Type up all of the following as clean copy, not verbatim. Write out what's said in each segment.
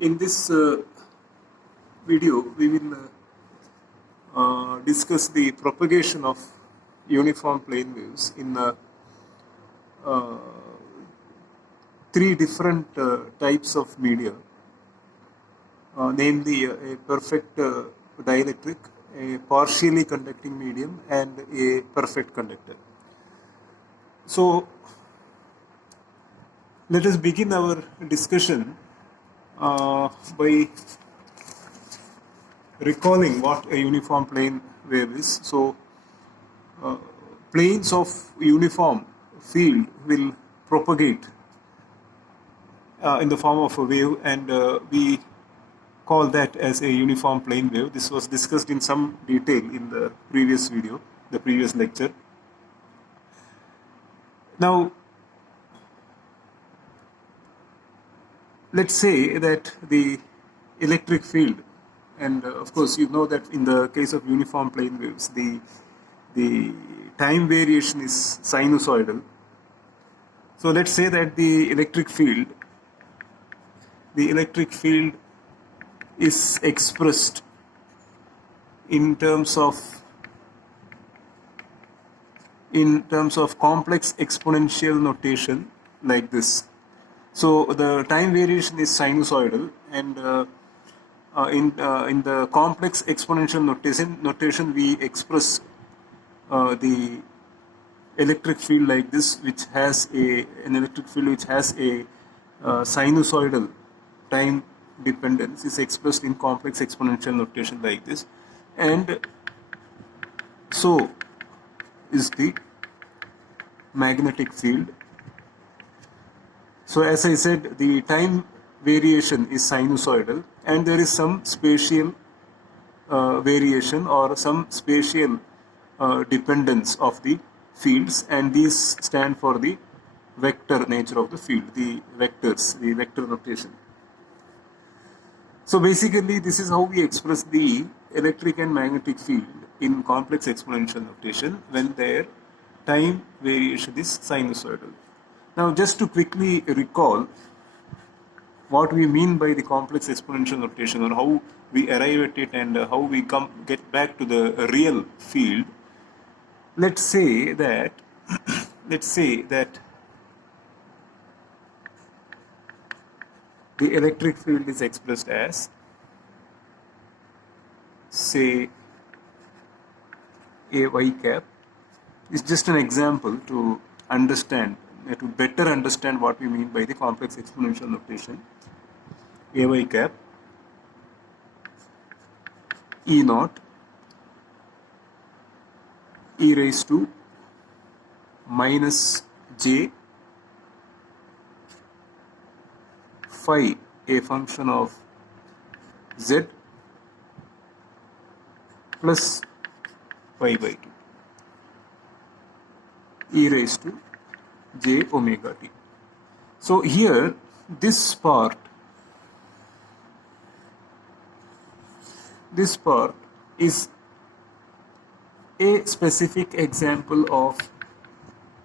In this video, we will discuss the propagation of uniform plane waves in uh, three different types of media, namely a perfect dielectric, a partially conducting medium, and a perfect conductor. So, let us begin our discussion by recalling what a uniform plane wave is. So, planes of uniform field will propagate in the form of a wave, and we call that as a uniform plane wave. This was discussed in some detail in the previous video, the previous lecture. Now, let's say that the electric field, and of course you know that in the case of uniform plane waves, the time variation is sinusoidal. So let's say that the electric field is expressed in terms of complex exponential notation like this. So the time variation is sinusoidal, and in the complex exponential notation we express the electric field like this, which has an electric field which has a sinusoidal time dependence, is expressed in complex exponential notation like this, and so is the magnetic field. So as I said, the time variation is sinusoidal, and there is some spatial variation or some spatial dependence of the fields, and these stand for the vector nature of the field, the vectors, the vector notation. So basically this is how we express the electric and magnetic field in complex exponential notation when their time variation is sinusoidal. Now, just to quickly recall what we mean by the complex exponential notation, or how we arrive at it, and how we get back to the real field. Let's say that the electric field is expressed as, say, a y cap. It's just an example to understand, to better understand what we mean by the complex exponential notation. A y cap E naught e raised to minus j phi, a function of z, plus pi by 2 e raised to j omega t. So here this part is a specific example of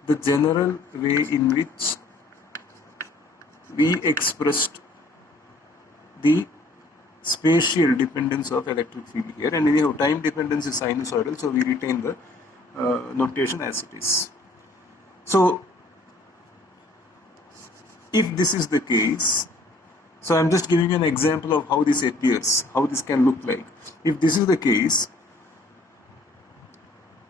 the general way in which we expressed the spatial dependence of electric field here, and anyhow time dependence is sinusoidal, so we retain the notation as it is. So if this is the case, so I'm just giving you an example of how this appears, how this can look like. If this is the case,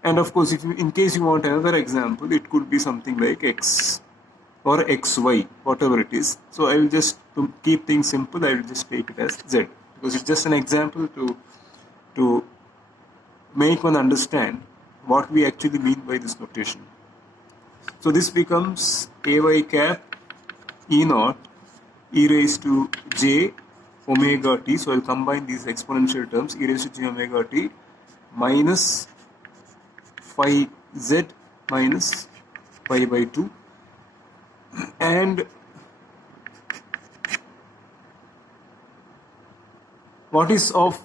and of course if you, in case you want another example, it could be something like x or xy, whatever it is. So I will just, to keep things simple, I will just take it as z, because it's just an example to make one understand what we actually mean by this notation. So this becomes ay cap E naught e raised to j omega t. So I will combine these exponential terms, e raised to j omega t minus phi z minus pi by 2, and what is of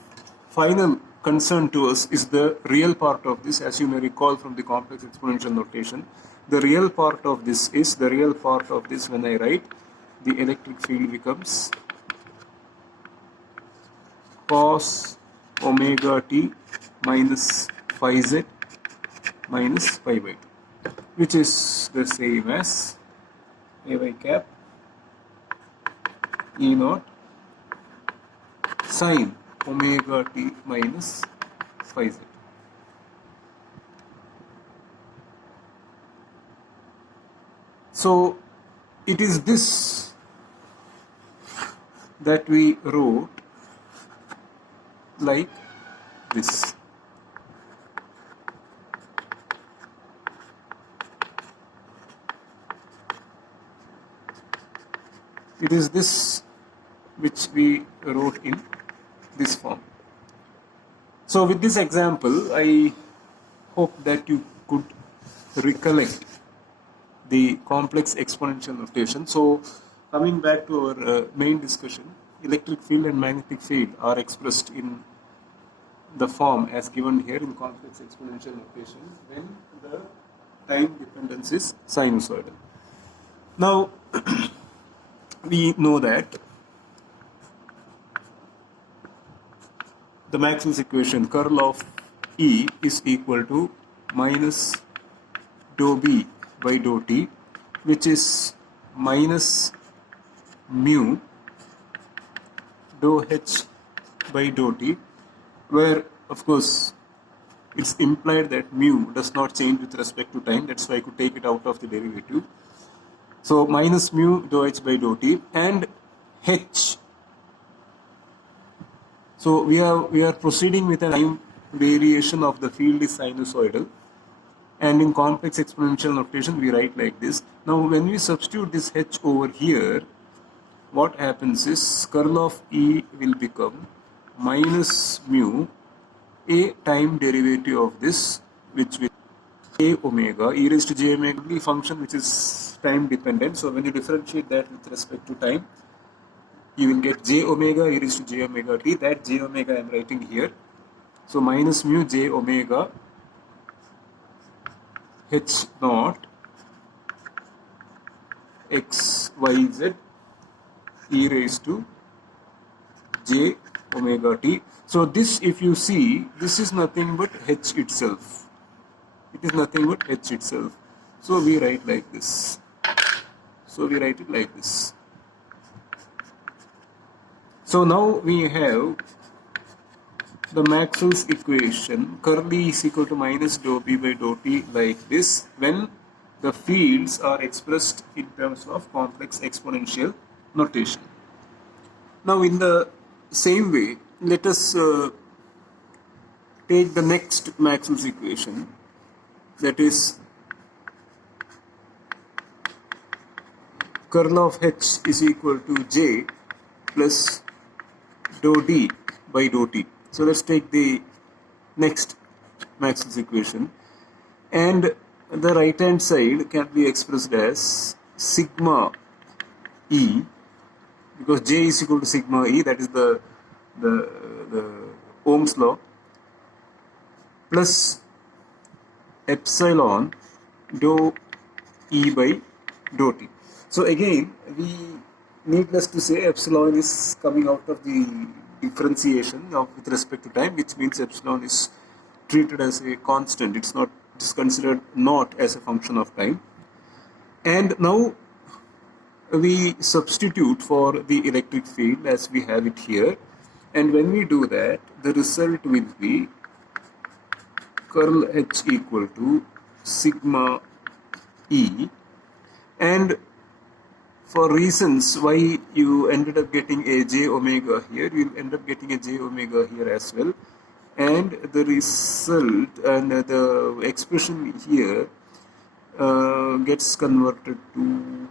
final concern to us is the real part of this. As you may recall from the complex exponential notation, the real part of this is, when I write, the electric field becomes cos omega t minus phi z minus pi by 2, which is the same as ay cap e naught sin omega t minus phi z. So it is this that we wrote like this. It is this which we wrote in this form. So with this example, I hope that you could recollect the complex exponential notation. So coming back to our main discussion, electric field and magnetic field are expressed in the form as given here in complex exponential notation when the time dependence is sinusoidal. Now we know that the Maxwell's equation curl of E is equal to minus dou B by dou T, which is minus mu dou H by dou T, where of course it's implied that mu does not change with respect to time. That's why I could take it out of the derivative. So minus mu dou H by dou T and H. So we are proceeding with a time variation of the field is sinusoidal, and in complex exponential notation we write like this. Now when we substitute this H over here, what happens is curl of E will become minus mu a time derivative of this, which will a omega e raised to j omega function which is time dependent. So when you differentiate that with respect to time, you will get j omega e raised to j omega t. That j omega I am writing here. So minus mu j omega h naught x y z e raised to j omega t. So this, if you see, this is nothing but h itself. It is nothing but h itself. So we write like this. So we write it like this. So now we have the Maxwell's equation curl E is equal to minus dou B by dou T like this when the fields are expressed in terms of complex exponential notation. Now in the same way, let us take the next Maxwell's equation, that is curl of H is equal to J plus dou D by dou T. So let's take the next Maxwell's equation, and the right hand side can be expressed as sigma E, because J is equal to sigma E, that is the Ohm's law, plus epsilon dou E by dou T. So again, we needless to say epsilon is coming out of the differentiation of with respect to time, which means epsilon is treated as a constant. It's considered not as a function of time. And now we substitute for the electric field as we have it here, and when we do that, the result will be curl H equal to sigma E, and for reasons why you ended up getting a j omega here, you will end up getting a j omega here as well, and the result and the expression here gets converted to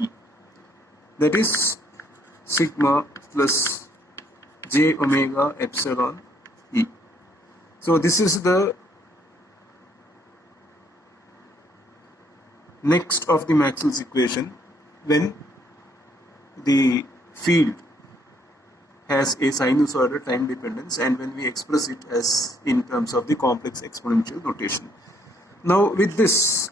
E, that is sigma plus j omega epsilon E. So this is the next of the Maxwell's equation when the field has a sinusoidal time dependence and when we express it as in terms of the complex exponential notation. Now with this,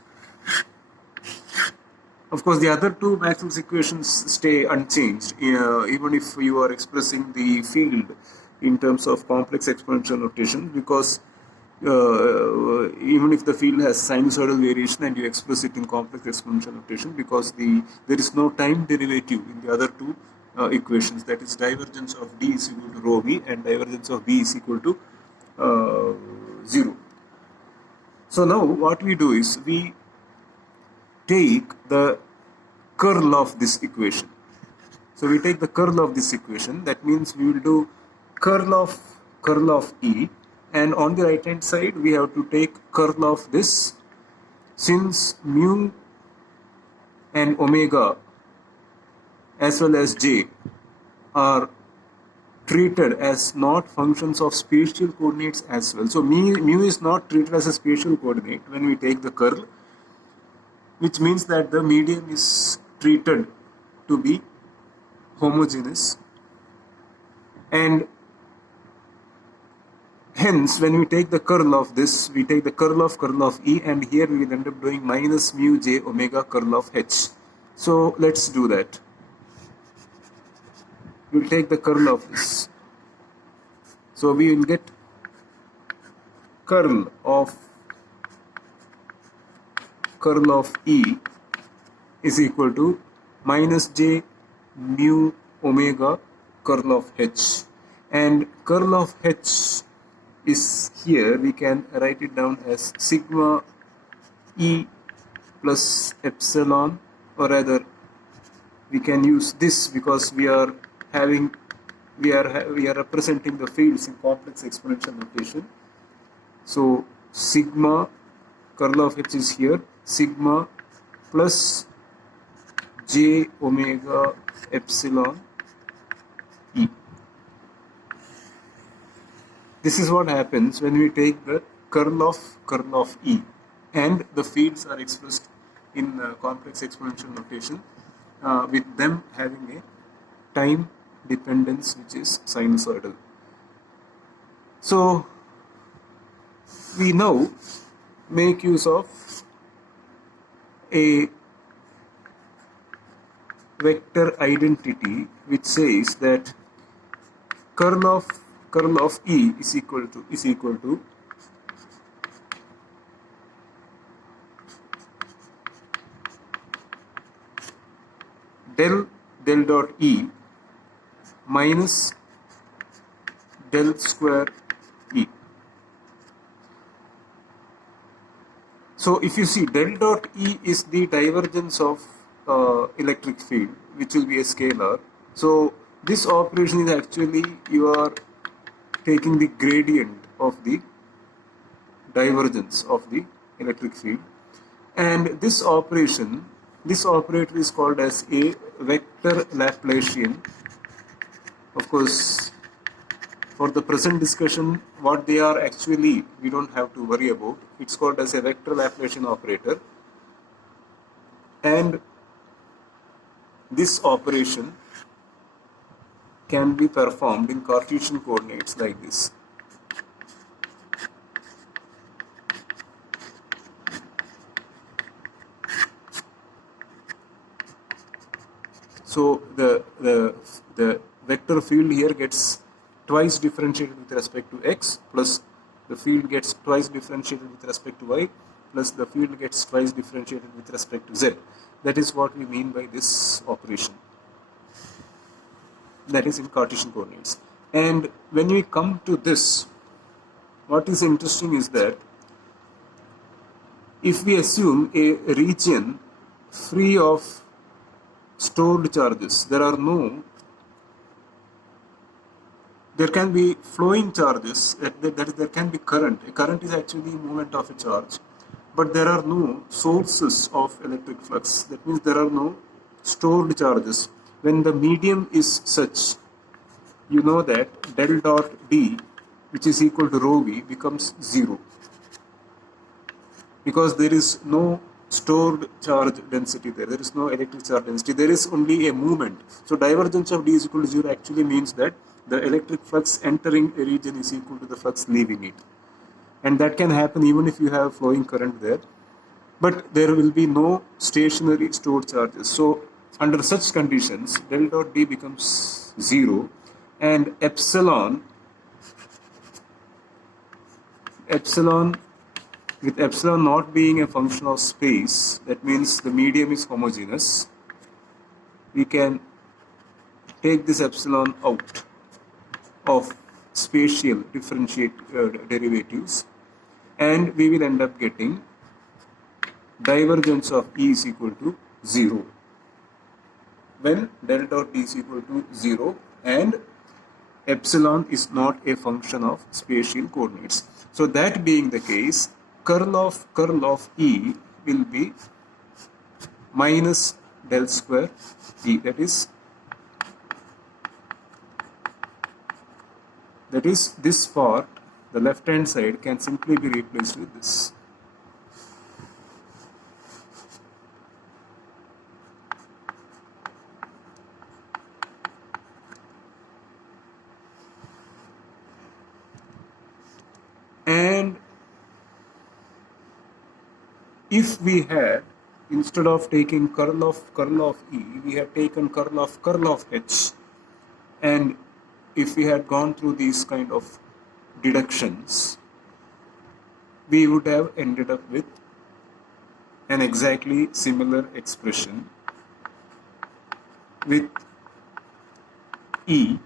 Of course, the other two Maxwell's equations stay unchanged, even if you are expressing the field in terms of complex exponential notation, because even if the field has sinusoidal variation and you express it in complex exponential notation, because there is no time derivative in the other two equations, that is divergence of D is equal to rho V and divergence of B is equal to 0. So now what we do is we take the curl of this equation. So we take the curl of this equation. That means we will do curl of E, and on the right hand side we have to take curl of this. Since mu and omega as well as J are treated as not functions of spatial coordinates as well. So mu is not treated as a spatial coordinate when we take the curl, which means that the medium is treated to be homogeneous, and hence when we take the curl of this, we take the curl of E, and here we will end up doing minus mu j omega curl of H. So let's do that. We'll take the curl of this. So we will get curl of E is equal to minus j mu omega curl of H, and curl of H is here, we can write it down as sigma E plus epsilon, or rather we can use this because we are representing the fields in complex exponential notation. So sigma curl of H is here, sigma plus j omega epsilon E. This is what happens when we take the curl of E, and the fields are expressed in complex exponential notation, with them having a time dependence which is sinusoidal. So we now make use of a vector identity which says that curl of E is equal to del dot E minus del square E. So if you see, del dot E is the divergence of electric field, which will be a scalar. So this operation is actually, you are taking the gradient of the divergence of the electric field, and this operator is called as a vector Laplacian. Of course, for the present discussion, what they are actually we don't have to worry about. It's called as a vector Laplacian operator, and this operation can be performed in Cartesian coordinates like this. So the vector field here gets twice differentiated with respect to x, plus the field gets twice differentiated with respect to y, plus the field gets twice differentiated with respect to z. That is what we mean by this operation. That is in Cartesian coordinates. And when we come to this, what is interesting is that if we assume a region free of stored charges, there can be flowing charges, that is, there can be current. A current is actually movement of a charge, but there are no sources of electric flux. That means there are no stored charges. When the medium is such, you know that del dot D, which is equal to rho V, becomes 0, because there is no stored charge density there. There is no electric charge density. There is only a movement. So divergence of D is equal to 0 actually means that the electric flux entering a region is equal to the flux leaving it. And that can happen even if you have flowing current there. but there will be no stationary stored charges. So under such conditions, del dot D becomes 0, and epsilon with epsilon not being a function of space, that means the medium is homogeneous, we can take this epsilon out of spatial derivatives, and we will end up getting divergence of E is equal to 0 when del dot D is equal to 0 and epsilon is not a function of spatial coordinates. So that being the case, curl of E will be minus del square E, that is this part, the left hand side, can simply be replaced with this. And if we had, instead of taking curl of E, we had taken curl of H, and if we had gone through these kind of deductions, we would have ended up with an exactly similar expression with E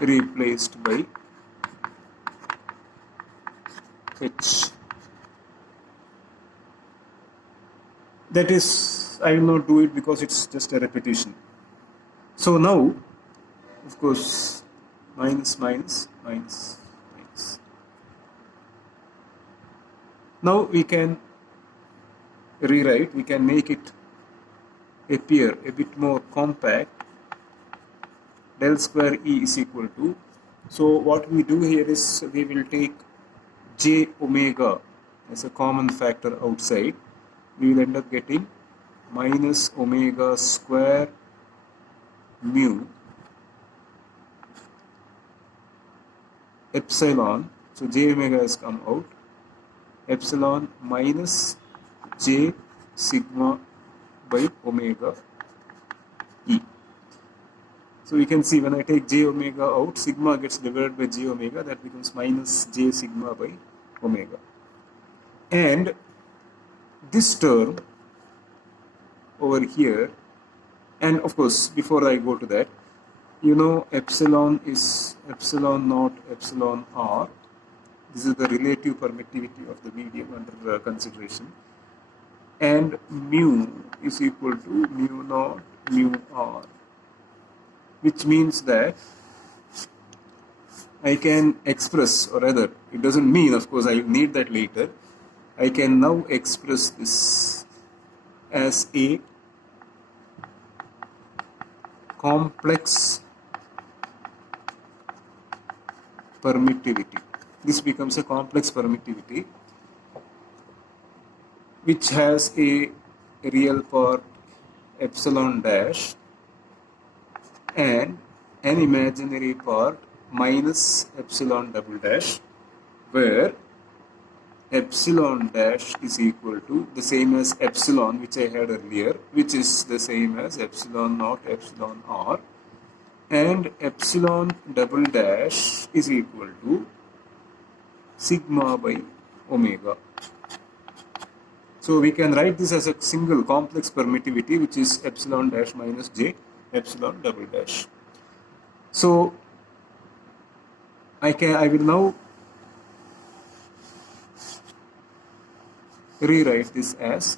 replaced by H. That is, I will not do it because it's just a repetition. So now, of course, minus. Now we can rewrite, we can make it appear a bit more compact. Del square E is equal to, so what we do here is we will take j omega as a common factor outside. We will end up getting minus omega square mu epsilon, so j omega has come out, epsilon minus j sigma by omega E. So you can see when I take j omega out, sigma gets divided by j omega, that becomes minus j sigma by omega. And this term over here, and of course before I go to that, you know epsilon is epsilon naught epsilon r. This is the relative permittivity of the medium under consideration, and mu is equal to mu naught mu r, which means that I can express, or rather it doesn't mean, of course I need that later, I can now express this as a complex permittivity. This becomes a complex permittivity which has a real part epsilon dash and an imaginary part minus epsilon double dash, where epsilon dash is equal to the same as epsilon which I had earlier, which is the same as epsilon naught epsilon r, and epsilon double dash is equal to sigma by omega. So we can write this as a single complex permittivity, which is epsilon dash minus j epsilon double dash. So I will now rewrite this as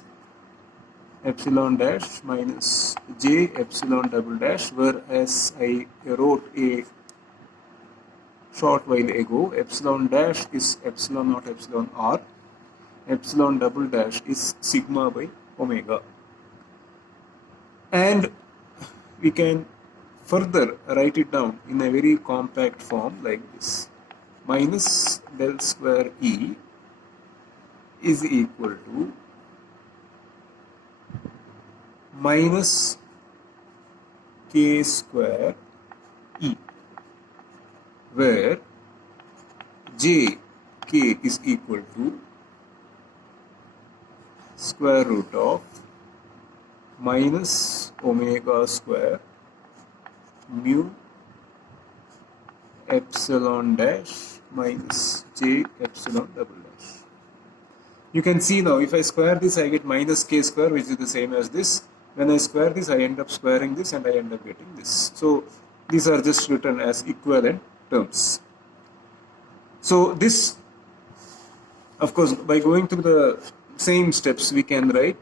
epsilon dash minus j epsilon double dash, whereas I wrote a short while ago, epsilon dash is epsilon naught epsilon r, epsilon double dash is sigma by omega. And we can further write it down in a very compact form like this: minus del square E is equal to minus k square E, where j k is equal to square root of minus omega square mu epsilon dash minus j epsilon double dash. You can see now, if I square this, I get minus k square, which is the same as this. When I square this, I end up squaring this and I end up getting this. So these are just written as equivalent terms. So this, of course, by going through the same steps, we can write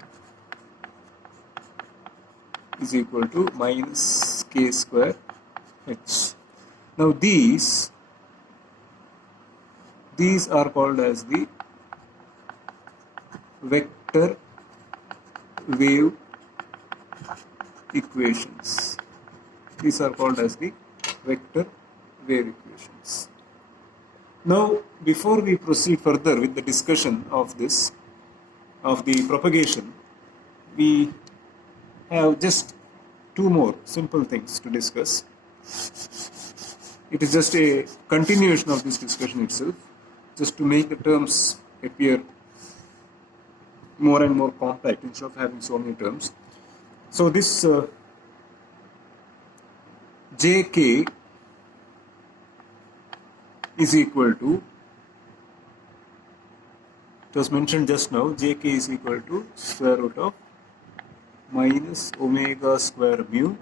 is equal to minus k square h. Now these are called as the vector wave equations. These are called as the vector wave equations. Now, before we proceed further with the discussion of this, of the propagation, we have just two more simple things to discuss. It is just a continuation of this discussion itself, just to make the terms appear more and more compact instead of having so many terms. So this jk is equal to, it was mentioned just now, jk is equal to square root of minus omega square mu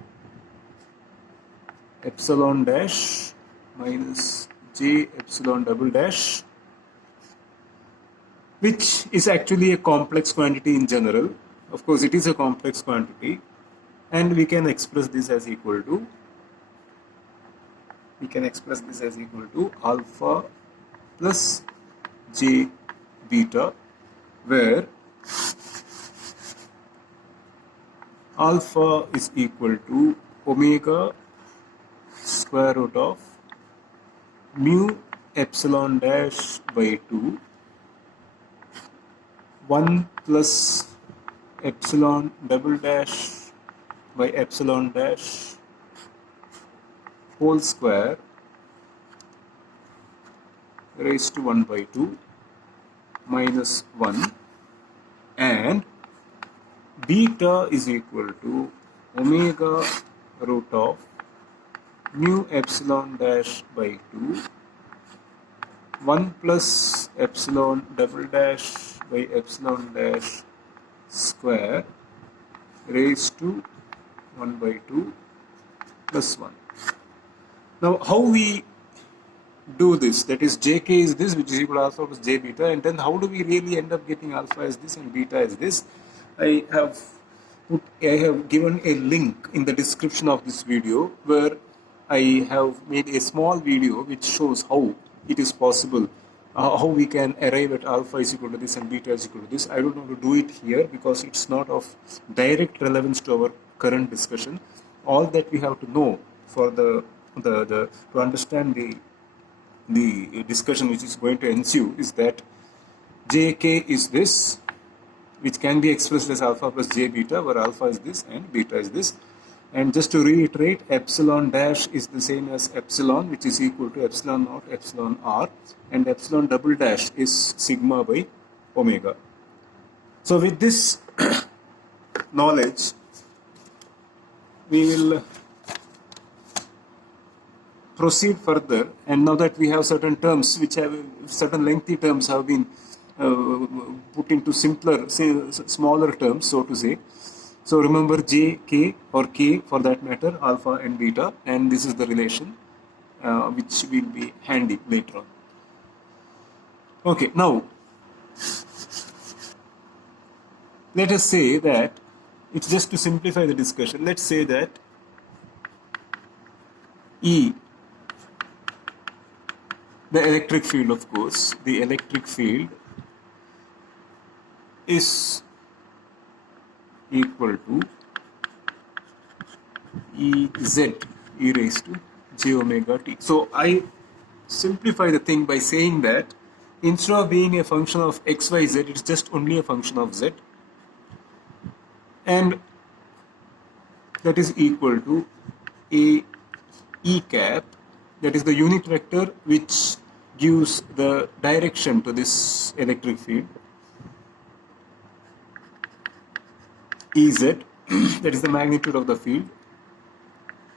epsilon dash minus j epsilon double dash, which is actually a complex quantity in general. Of course, it is a complex quantity, and we can express this as equal to, alpha plus j beta, where alpha is equal to omega square root of mu epsilon dash by 2, 1 plus epsilon double dash by epsilon dash whole square raised to 1 by 2 minus 1, and beta is equal to omega root of mu epsilon dash by 2, 1 plus epsilon double dash by epsilon dash square raised to 1 by 2 plus 1. Now, how we do this, that is jk is this, which is equal to alpha plus j beta, and then how do we really end up getting alpha as this and beta as this? I have given a link in the description of this video where I have made a small video which shows how it is possible, how we can arrive at alpha is equal to this and beta is equal to this. I don't want to do it here because it's not of direct relevance to our current discussion. All that we have to know for to understand the discussion which is going to ensue is that jk is this, which can be expressed as alpha plus j beta, where alpha is this and beta is this. And just to reiterate, epsilon dash is the same as epsilon, which is equal to epsilon naught epsilon r, and epsilon double dash is sigma by omega. So with this knowledge, we will proceed further, and now that we have certain terms which have certain lengthy terms have been put into simpler, smaller terms, so to say. So remember j, k, or k for that matter, alpha and beta, and this is the relation which will be handy later on. Okay, now let us say that, it's just to simplify the discussion, let's say that E, the electric field, of course, the electric field is equal to Ez, e raised to j omega t. So I simplify the thing by saying that instead of being a function of x, y, z, it's just only a function of z, and that is equal to a e cap, that is the unit vector which gives the direction to this electric field, Ez, that is the magnitude of the field,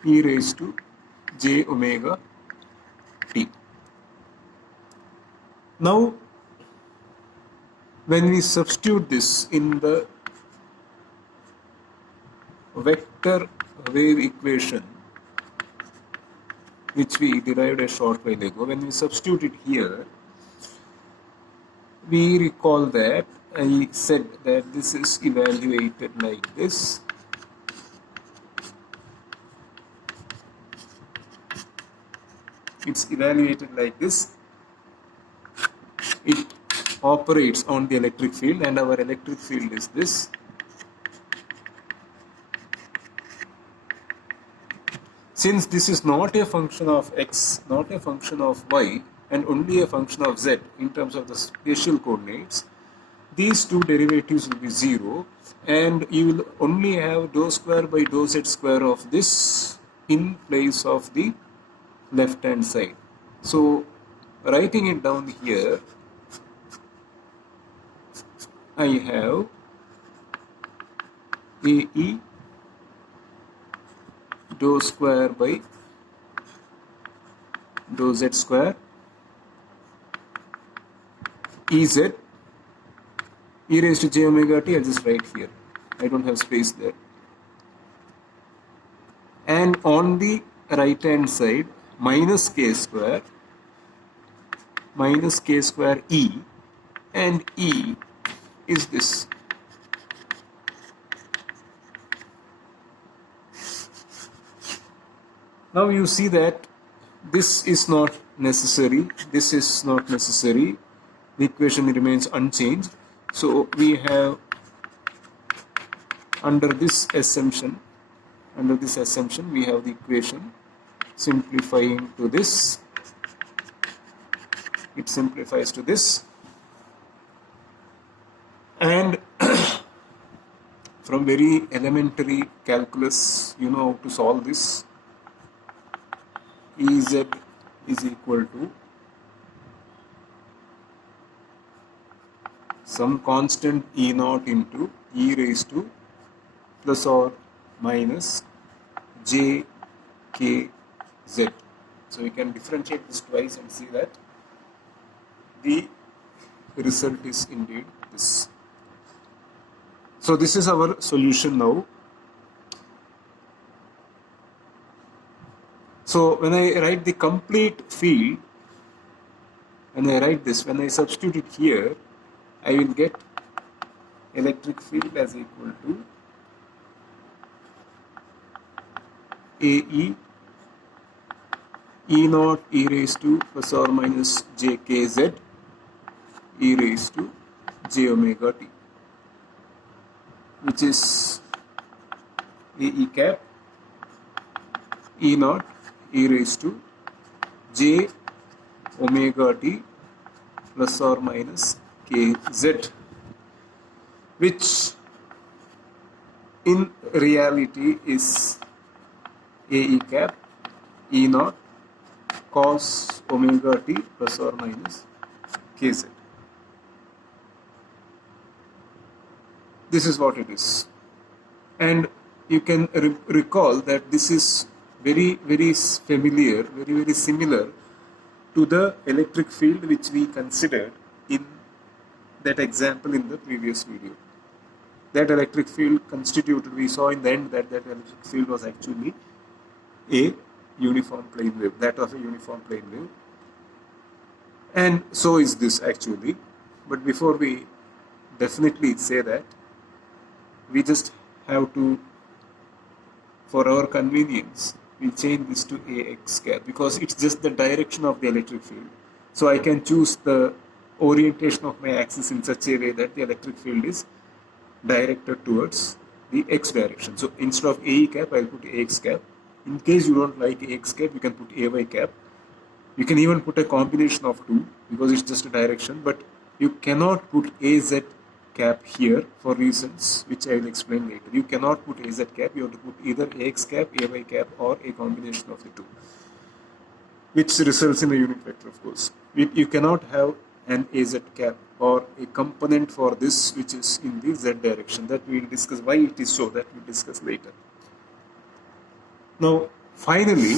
e raised to j omega t. Now, when we substitute this in the vector wave equation which we derived a short while ago, when we substitute it here, we recall that I said that this is evaluated like this. It's evaluated like this. It operates on the electric field, and our electric field is this. Since this is not a function of x, not a function of y, and only a function of z in terms of the spatial coordinates, these two derivatives will be 0, and you will only have dou square by dou z square of this in place of the left hand side. So writing it down here, I have AE dou square by dou z square Ez e raised to j omega t. I'll just write here. I don't have space there. And on the right hand side, minus k square e, and e is this. Now you see that this is not necessary, this is not necessary, the equation remains unchanged. So we have, under this assumption we have the equation simplifying to this. It simplifies to this, and from very elementary calculus, you know how to solve this. Ez is equal to some constant E naught into e raised to plus or minus j k z. So we can differentiate this twice and see that the result is indeed this. So this is our solution now. So when I write the complete field, when I write this, when I substitute it here, I will get electric field as equal to AE E naught e raised to plus or minus j k z e raised to j omega t, which is AE cap E naught e raised to j omega t plus or minus kz, which in reality is AE cap E naught cos omega t plus or minus kz. This is what it is, and you can recall that this is very familiar, very similar to the electric field which we considered in that example in the previous video. That electric field constituted, we saw in the end that electric field was actually a uniform plane wave, that of a uniform plane wave, and so is this actually. But before we definitely say that, we just have to, for our convenience, we change this to AX cap, because it's just the direction of the electric field. So I can choose the orientation of my axis in such a way that the electric field is directed towards the X direction. So instead of AE cap, I'll put AX cap. In case you don't like AX cap, you can put AY cap. You can even put a combination of two, because it's just a direction, but you cannot put AZ cap here for reasons which I will explain later. You cannot put AZ cap, you have to put either AX cap, AY cap, or a combination of the two, which results in a unit vector, of course. You cannot have an AZ cap or a component for this which is in the z direction. That we will discuss why it is so, that we will discuss later. Now finally,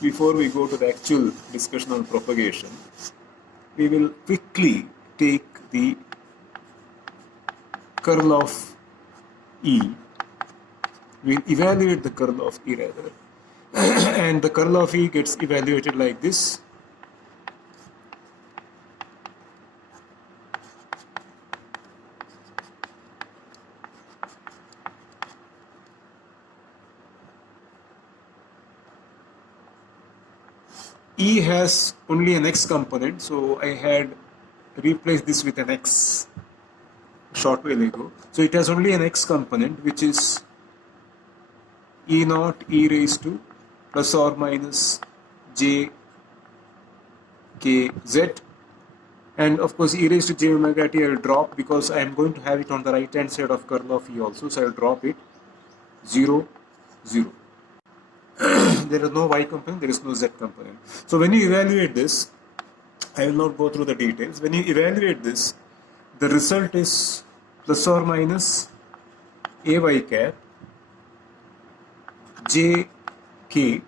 before we go to the actual discussion on propagation, we will quickly take the curl of E. We will evaluate the curl of E rather. And the curl of E gets evaluated like this. E has only an x component, so I had replaced this with an x short while ago. So it has only an x component, which is E naught e raised to plus or minus j k z, and of course e raised to j omega t I will drop because I am going to have it on the right hand side of curl of E also, so I will drop it 0, 0. There is no y component, there is no z component. So when you evaluate this, I will not go through the details. When you evaluate this, the result is plus or minus ay cap j k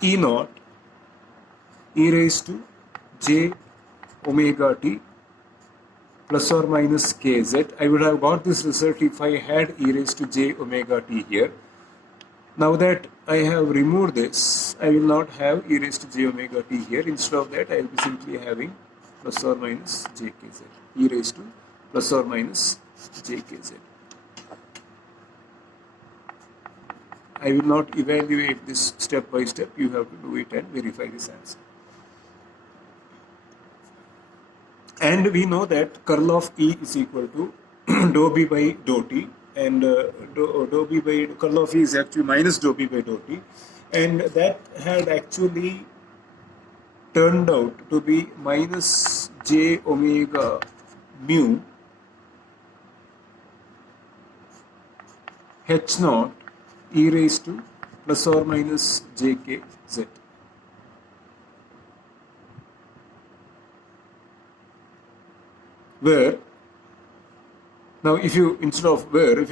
e naught e raised to j omega t plus or minus kz. I would have got this result if I had e raised to j omega t here. Now that I have removed this, I will not have e raised to j omega t here. Instead of that, I will be simply having plus or minus jkz, e raised to plus or minus jkz. I will not evaluate this step by step. You have to do it and verify this answer. And we know that curl of E is equal to dou B by dou T, and dou B by curl of E is actually minus dou B by dou T, and that had actually turned out to be minus j omega mu h naught e raised to plus or minus jkz. Where now if you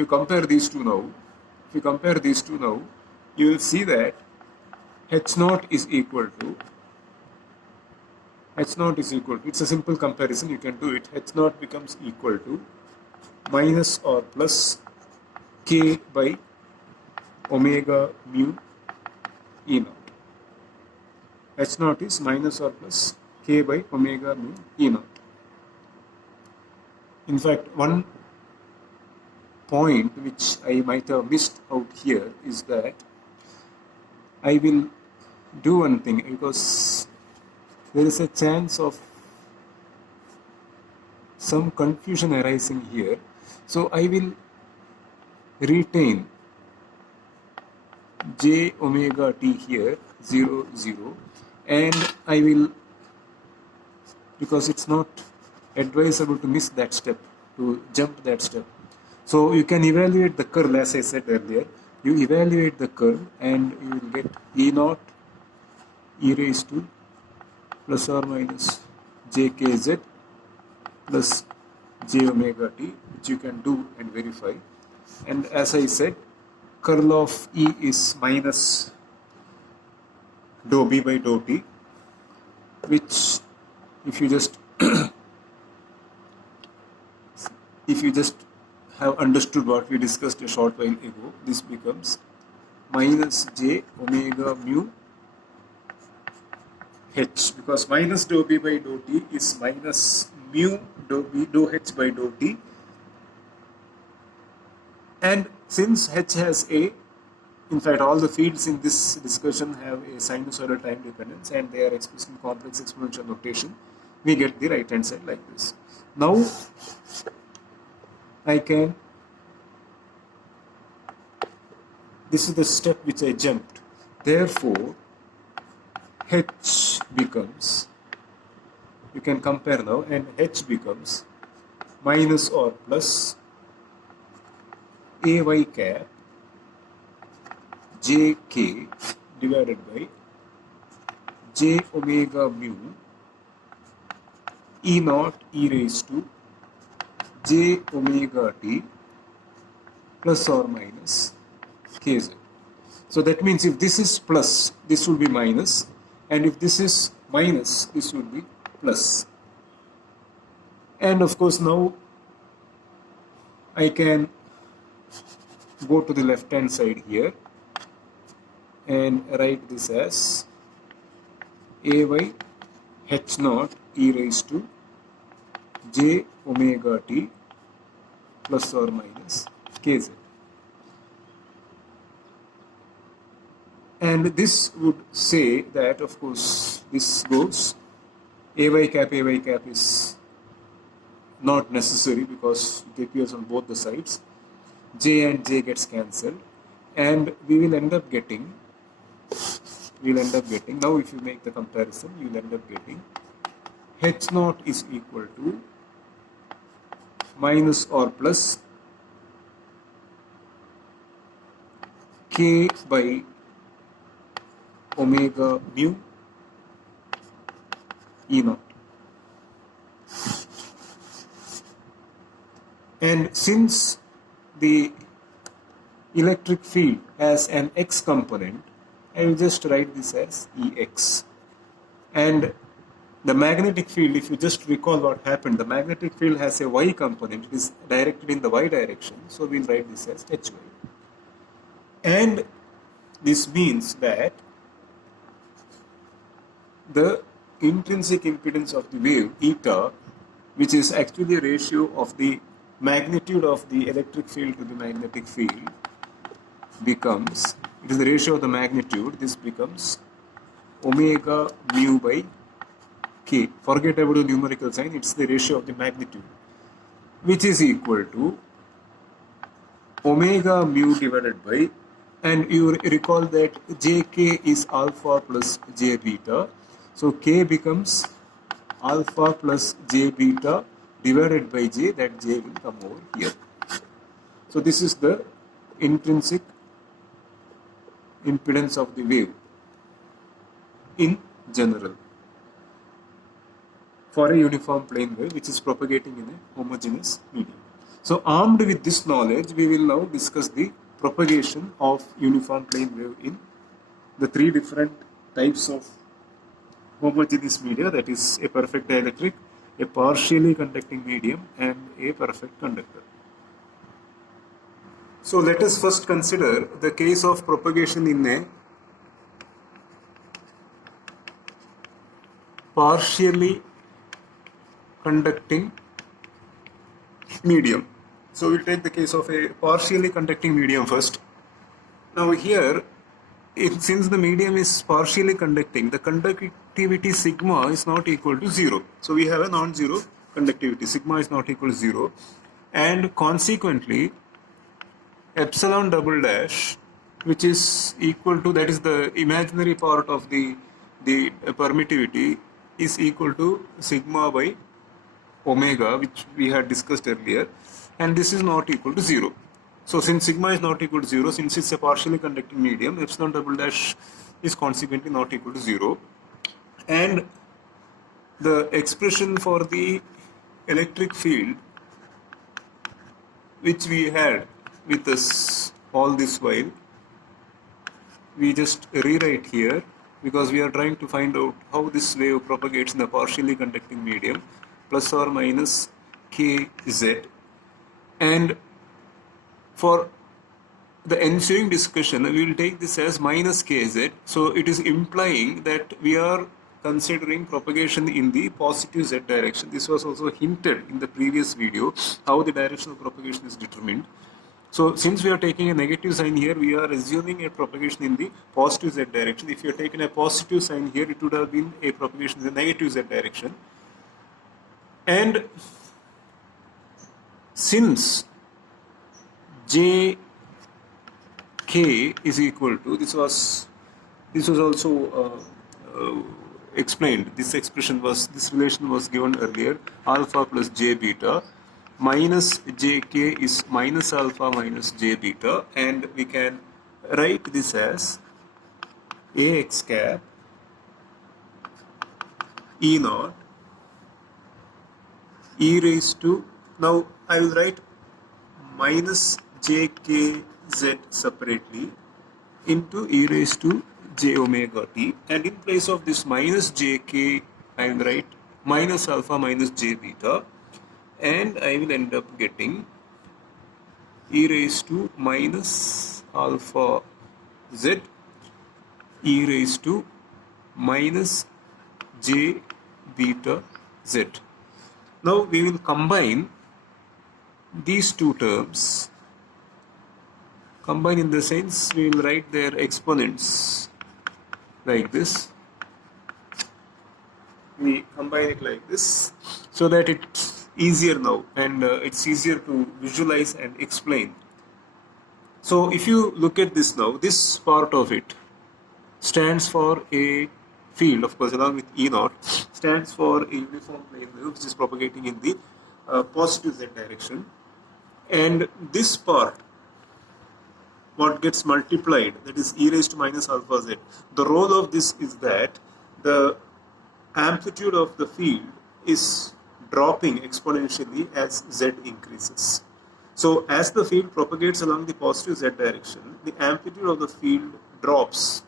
compare these two now, you will see that h naught is equal to, it's a simple comparison, you can do it. H naught becomes equal to minus or plus k by omega mu E naught. H naught is minus or plus k by omega mu E naught. In fact, one point which I might have missed out here is that I will do one thing, because there is a chance of some confusion arising here. So I will retain j omega t here 0, 0, and I will, because it's not advisable to miss that step, to jump that step. So you can evaluate the curl, as I said earlier. You evaluate the curl and you will get E naught e raised to plus or minus jkz plus j omega t, which you can do and verify. And as I said, curl of E is minus dou B by dou T, which if you just have understood what we discussed a short while ago, this becomes minus j omega mu h, because minus dou B by dou T is minus mu dou h by dou T, and since h has a, in fact all the fields in this discussion have a sinusoidal time dependence and they are expressed in complex exponential notation, we get the right hand side like this. Now I can, this is the step which I jumped, therefore h becomes, you can compare now, and h becomes minus or plus ay cap jk divided by j omega mu E naught e raised to j omega t plus or minus kz. So that means if this is plus, this will be minus, and if this is minus, this will be plus. And of course now I can go to the left hand side here and write this as ay h naught e raised to j omega t plus or minus kz. And this would say that, of course, this goes ay cap is not necessary because it appears on both the sides. J and j gets cancelled, and we will end up getting, now if you make the comparison, you will end up getting h naught is equal to minus or plus k by omega mu E naught. And since the electric field has an x component, I will just write this as Ex. And the magnetic field, if you just recall what happened, the magnetic field has a y component, it is directed in the y direction, so we will write this as Hy. And this means that the intrinsic impedance of the wave, eta, which is actually a ratio of the magnitude of the electric field to the magnetic field, becomes, it is the ratio of the magnitude, this becomes omega mu by k. Forget about the numerical sign, it's the ratio of the magnitude, which is equal to omega mu divided by, and you recall that jk is alpha plus j beta, so k becomes alpha plus j beta divided by j, that j will come over here. So this is the intrinsic impedance of the wave in general for a uniform plane wave which is propagating in a homogeneous medium. So armed with this knowledge, we will now discuss the propagation of uniform plane wave in the three different types of homogeneous media, that is a perfect dielectric, a partially conducting medium, and a perfect conductor. So let us first consider the case of propagation in a partially conducting medium. So we'll take the case of a partially conducting medium first. Now here, since the medium is partially conducting, the conductivity sigma is not equal to 0. So we have a non-zero conductivity. Sigma is not equal to 0. And consequently, epsilon double dash, which is equal to, that is the imaginary part of the permittivity, is equal to sigma by omega, which we had discussed earlier, and this is not equal to 0. So since sigma is not equal to 0, since it's a partially conducting medium, epsilon double dash is consequently not equal to 0. And the expression for the electric field, which we had with us all this while, we just rewrite here because we are trying to find out how this wave propagates in a partially conducting medium, plus or minus kz. And for the ensuing discussion, we will take this as minus kz. So it is implying that we are considering propagation in the positive z direction. This was also hinted in the previous video, how the direction of propagation is determined. So since we are taking a negative sign here, we are assuming a propagation in the positive z direction. If you have taken a positive sign here, it would have been a propagation in the negative z direction. And since jk is equal to, this was also explained, this relation was given earlier, alpha plus j beta, minus jk is minus alpha minus j beta, and we can write this as ax cap E naught e raised to, now I will write minus jkz separately into e raised to j omega t, and in place of this minus jk I will write minus alpha minus j beta, and I will end up getting e raised to minus alpha z e raised to minus j beta z. Now we will combine these two terms. Combine in the sense we will write their exponents like this. We combine it like this so that it's easier now, and it's easier to visualize and explain. So if you look at this now, this part of it stands for a field, of course, along with E naught, stands for a uniform plane wave which is propagating in the positive z direction. And this part, what gets multiplied, that is e raised to minus alpha z, the role of this is that the amplitude of the field is dropping exponentially as z increases. So as the field propagates along the positive z direction, the amplitude of the field drops.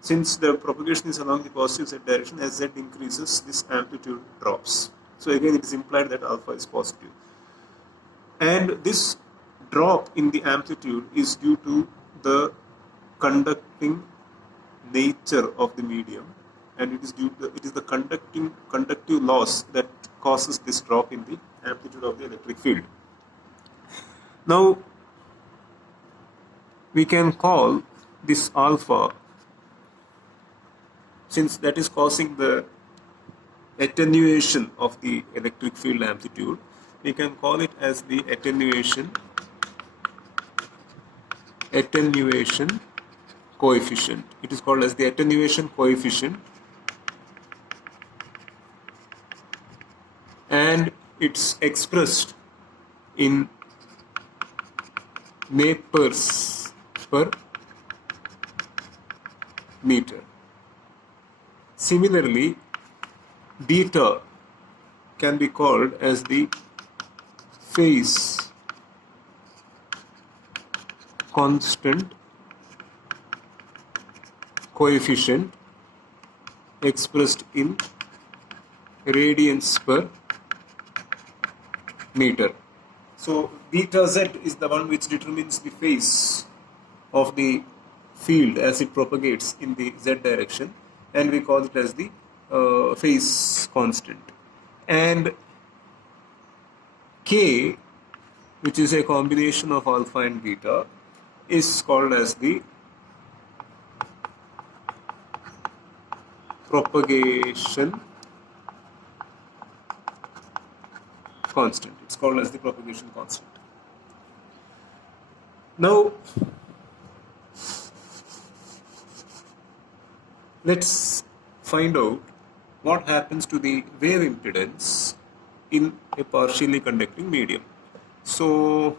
Since the propagation is along the positive z direction, as z increases, this amplitude drops. So again, it is implied that alpha is positive. And this drop in the amplitude is due to the conducting nature of the medium, and it is the conductive loss that causes this drop in the amplitude of the electric field. Now we can call this alpha, since that is causing the attenuation of the electric field amplitude, we can call it as the attenuation coefficient. It is called as the attenuation coefficient, and it's expressed in Nepers per meter. Similarly, beta can be called as the phase constant coefficient expressed in radians per meter. So beta z is the one which determines the phase of the field as it propagates in the z direction, and we call it as the phase constant. And k, which is a combination of alpha and beta, is called as the propagation constant. It's called as the propagation constant. Now let's find out what happens to the wave impedance in a partially conducting medium. So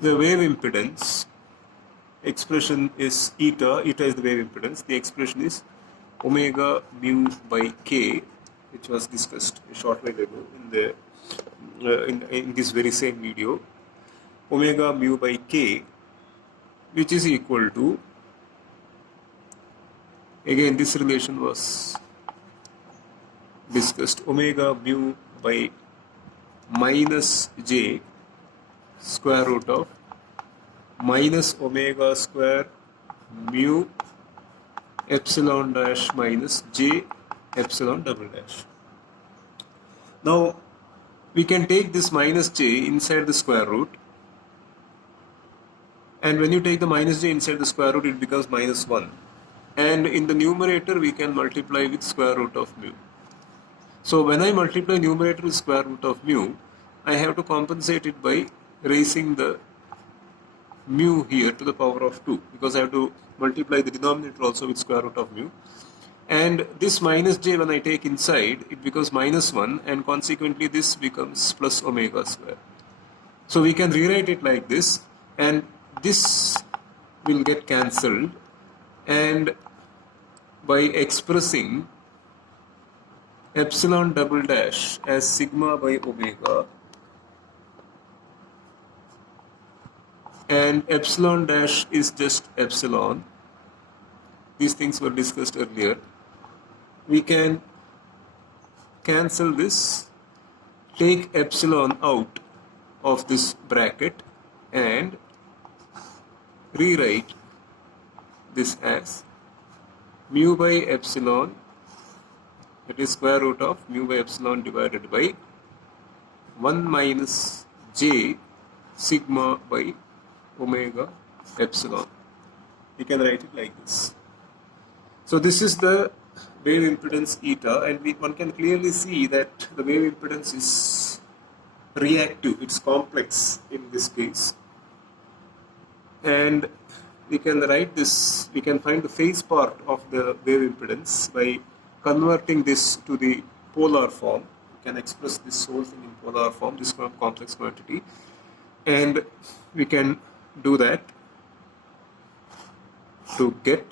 the wave impedance expression is eta is the wave impedance. The expression is omega mu by k, which was discussed a short while ago in this very same video. Omega mu by k, which is equal to, again this relation was discussed, omega mu by minus j square root of minus omega square mu epsilon dash minus j epsilon double dash. Now we can take this minus j inside the square root, and when you take the minus j inside the square root, it becomes minus 1, and in the numerator we can multiply with square root of mu. So when I multiply numerator with square root of mu, I have to compensate it by raising the mu here to the power of 2, because I have to multiply the denominator also with square root of mu. And this minus j, when I take inside, it becomes minus 1, and consequently this becomes plus omega square. So we can rewrite it like this, and this will get cancelled, and by expressing epsilon double dash as sigma by omega, and epsilon dash is just epsilon. These things were discussed earlier. We can cancel this, take epsilon out of this bracket and rewrite this as mu by epsilon, that is square root of mu by epsilon divided by 1 minus j sigma by omega epsilon. We can write it like this. So this is the wave impedance eta, and one can clearly see that the wave impedance is reactive, it's complex in this case. And we can write this, we can find the phase part of the wave impedance by converting this to the polar form. We can express this whole thing in polar form, this complex quantity, and we can do that to get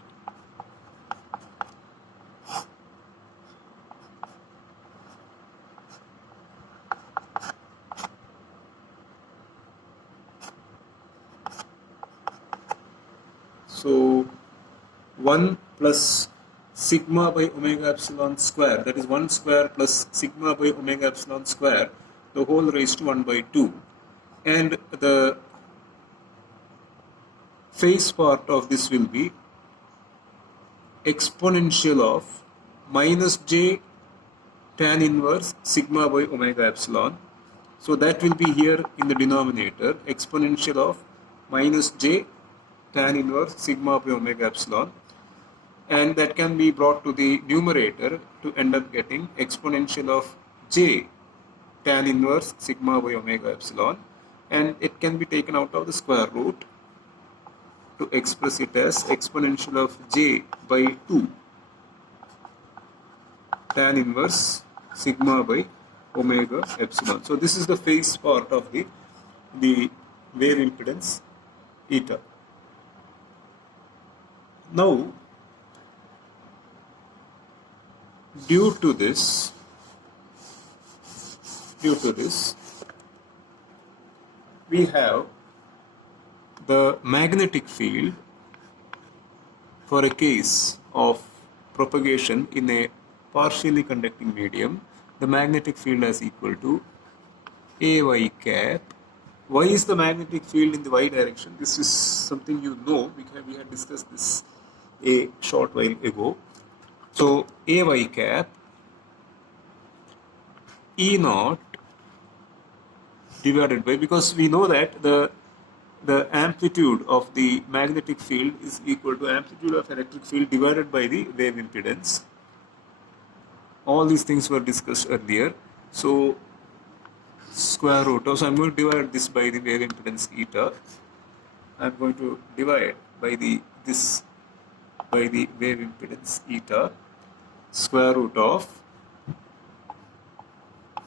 so 1 plus sigma by omega epsilon square, that is 1 square plus sigma by omega epsilon square, the whole raised to 1 by 2. And the phase part of this will be exponential of minus j tan inverse sigma by omega epsilon. So that will be here in the denominator, exponential of minus j tan inverse sigma by omega epsilon, and that can be brought to the numerator to end up getting exponential of j tan inverse sigma by omega epsilon, and it can be taken out of the square root to express it as exponential of j by 2 tan inverse sigma by omega epsilon. So this is the phase part of the wave impedance eta. Now, due to this, we have the magnetic field for a case of propagation in a partially conducting medium. The magnetic field is equal to ay cap. Why is the magnetic field in the y direction? This is something you know. We had discussed this a short while ago. So ay cap E naught divided by, because we know that the amplitude of the magnetic field is equal to amplitude of electric field divided by the wave impedance. All these things were discussed earlier. So square root of, so I'm going to divide this by the wave impedance eta. I'm going to divide by the wave impedance eta, square root of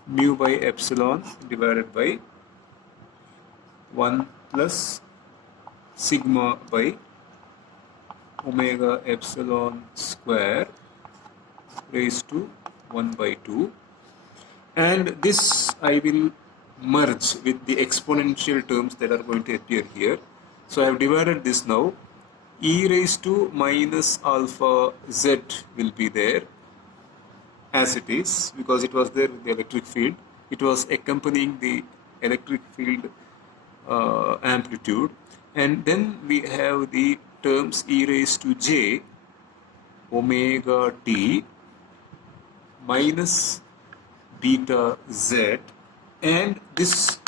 mu by epsilon divided by 1 plus sigma by omega epsilon square raised to 1 by 2, and this I will merge with the exponential terms that are going to appear here. So I have divided this now. E raised to minus alpha z will be there as it is, because it was there with the electric field. It was accompanying the electric field amplitude, and then we have the terms e raised to j omega t minus beta z, and this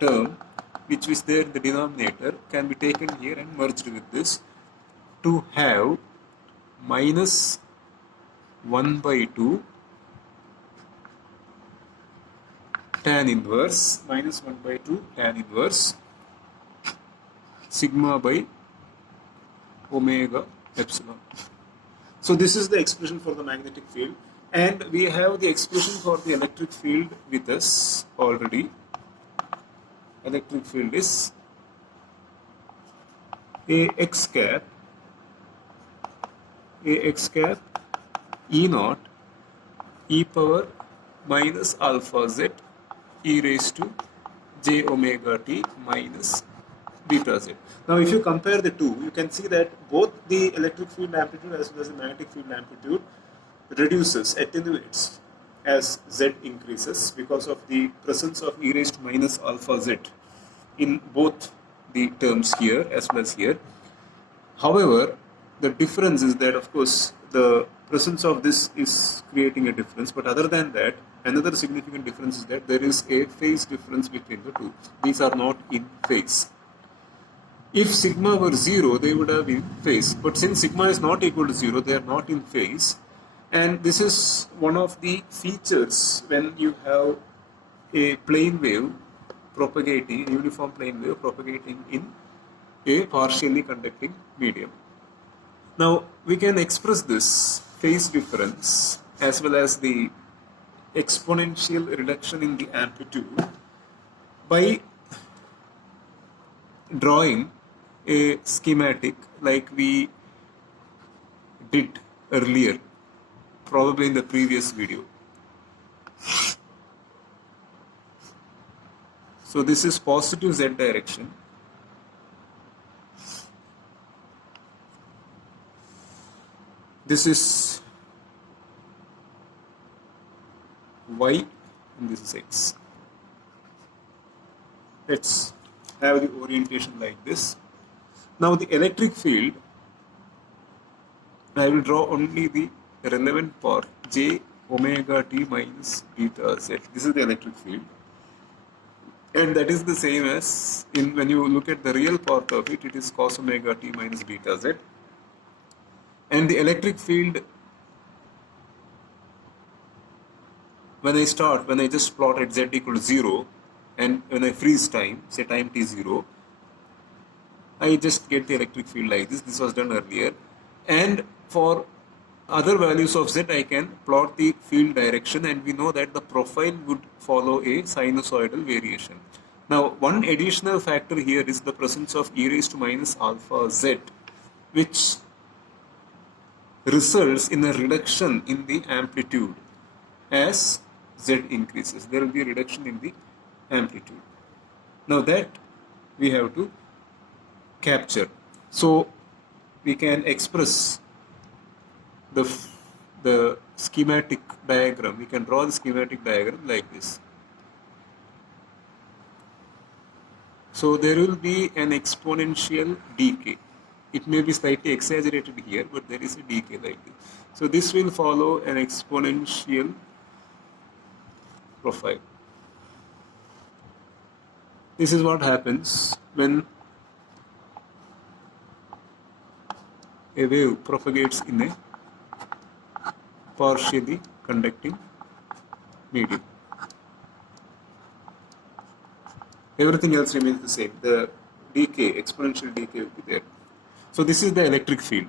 term which is there in the denominator can be taken here and merged with this to have minus 1 by 2 tan inverse, minus 1 by 2 tan inverse sigma by omega epsilon. So this is the expression for the magnetic field, and we have the expression for the electric field with us already. Electric field is ax cap E naught e power minus alpha z e raised to j omega t minus beta z. Now if you compare the two, you can see that both the electric field amplitude as well as the magnetic field amplitude reduces, attenuates as z increases because of the presence of e raised to minus alpha z in both the terms here as well as here. However, the difference is that, of course, the presence of this is creating a difference, but other than that, another significant difference is that there is a phase difference between the two. These are not in phase. If sigma were 0, they would have been phase, but since sigma is not equal to 0, they are not in phase, and this is one of the features when you have a plane wave propagating, uniform plane wave propagating in a partially conducting medium. Now we can express this phase difference as well as the exponential reduction in the amplitude by drawing a schematic like we did earlier, probably in the previous video. So this is positive z direction. This is y and this is x. Let's have the orientation like this. Now the electric field, I will draw only the relevant part, j omega t minus beta z. This is the electric field, and that is the same as in when you look at the real part of it, it is cos omega t minus beta z. And the electric field, when I just plot at z equal to 0, and when I freeze time, say time t0, I just get the electric field like this. This was done earlier. And for other values of z, I can plot the field direction, and we know that the profile would follow a sinusoidal variation. Now, one additional factor here is the presence of e raised to minus alpha z, which results in a reduction in the amplitude as z increases. There will be a reduction in the amplitude. Now that we have to capture. So we can express the schematic diagram. We can draw the schematic diagram like this. So there will be an exponential decay. It may be slightly exaggerated here, but there is a decay like this. So this will follow an exponential profile. This is what happens when a wave propagates in a partially conducting medium. Everything else remains the same. The decay, exponential decay will be there. So this is the electric field.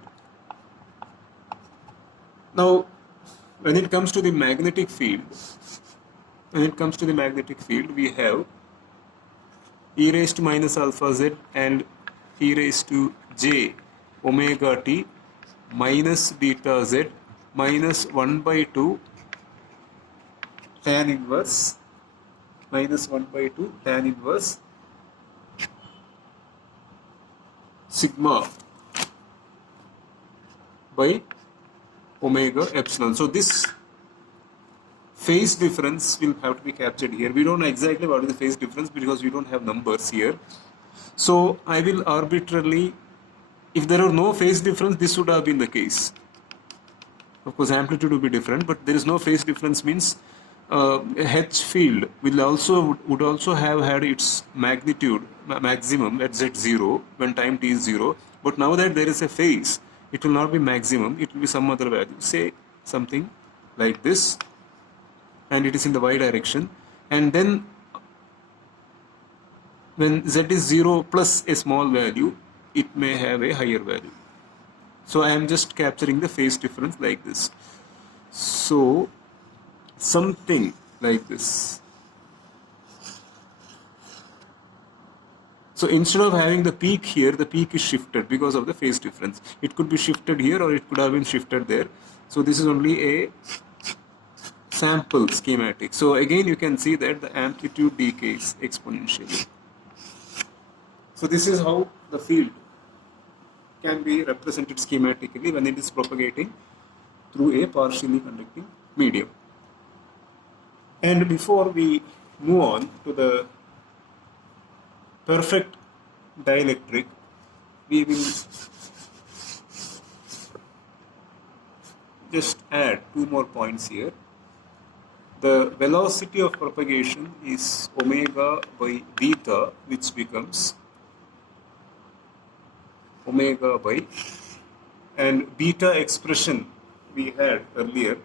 Now, when it comes to the magnetic field, we have e raised to minus alpha z and e raised to j omega t minus beta z minus 1 by 2 tan inverse sigma by omega epsilon. So this phase difference will have to be captured here. We don't know exactly what is the phase difference because we don't have numbers here. So I will arbitrarily, if there are no phase difference, this would have been the case. Of course, amplitude will be different, but there is no phase difference means H field would also have had its magnitude maximum at z0 when time t is 0. But now that there is a phase, it will not be maximum. It will be some other value. Say something like this, and it is in the y direction. And then when z is 0 plus a small value, it may have a higher value. So I am just capturing the phase difference like this. So something like this. So instead of having the peak here, the peak is shifted because of the phase difference. It could be shifted here or it could have been shifted there. So this is only a sample schematic. So again you can see that the amplitude decays exponentially. So this is how the field can be represented schematically when it is propagating through a partially conducting medium. And before we move on to the perfect dielectric, we will just add two more points here. The velocity of propagation is omega by beta, which becomes omega by, and beta expression we had earlier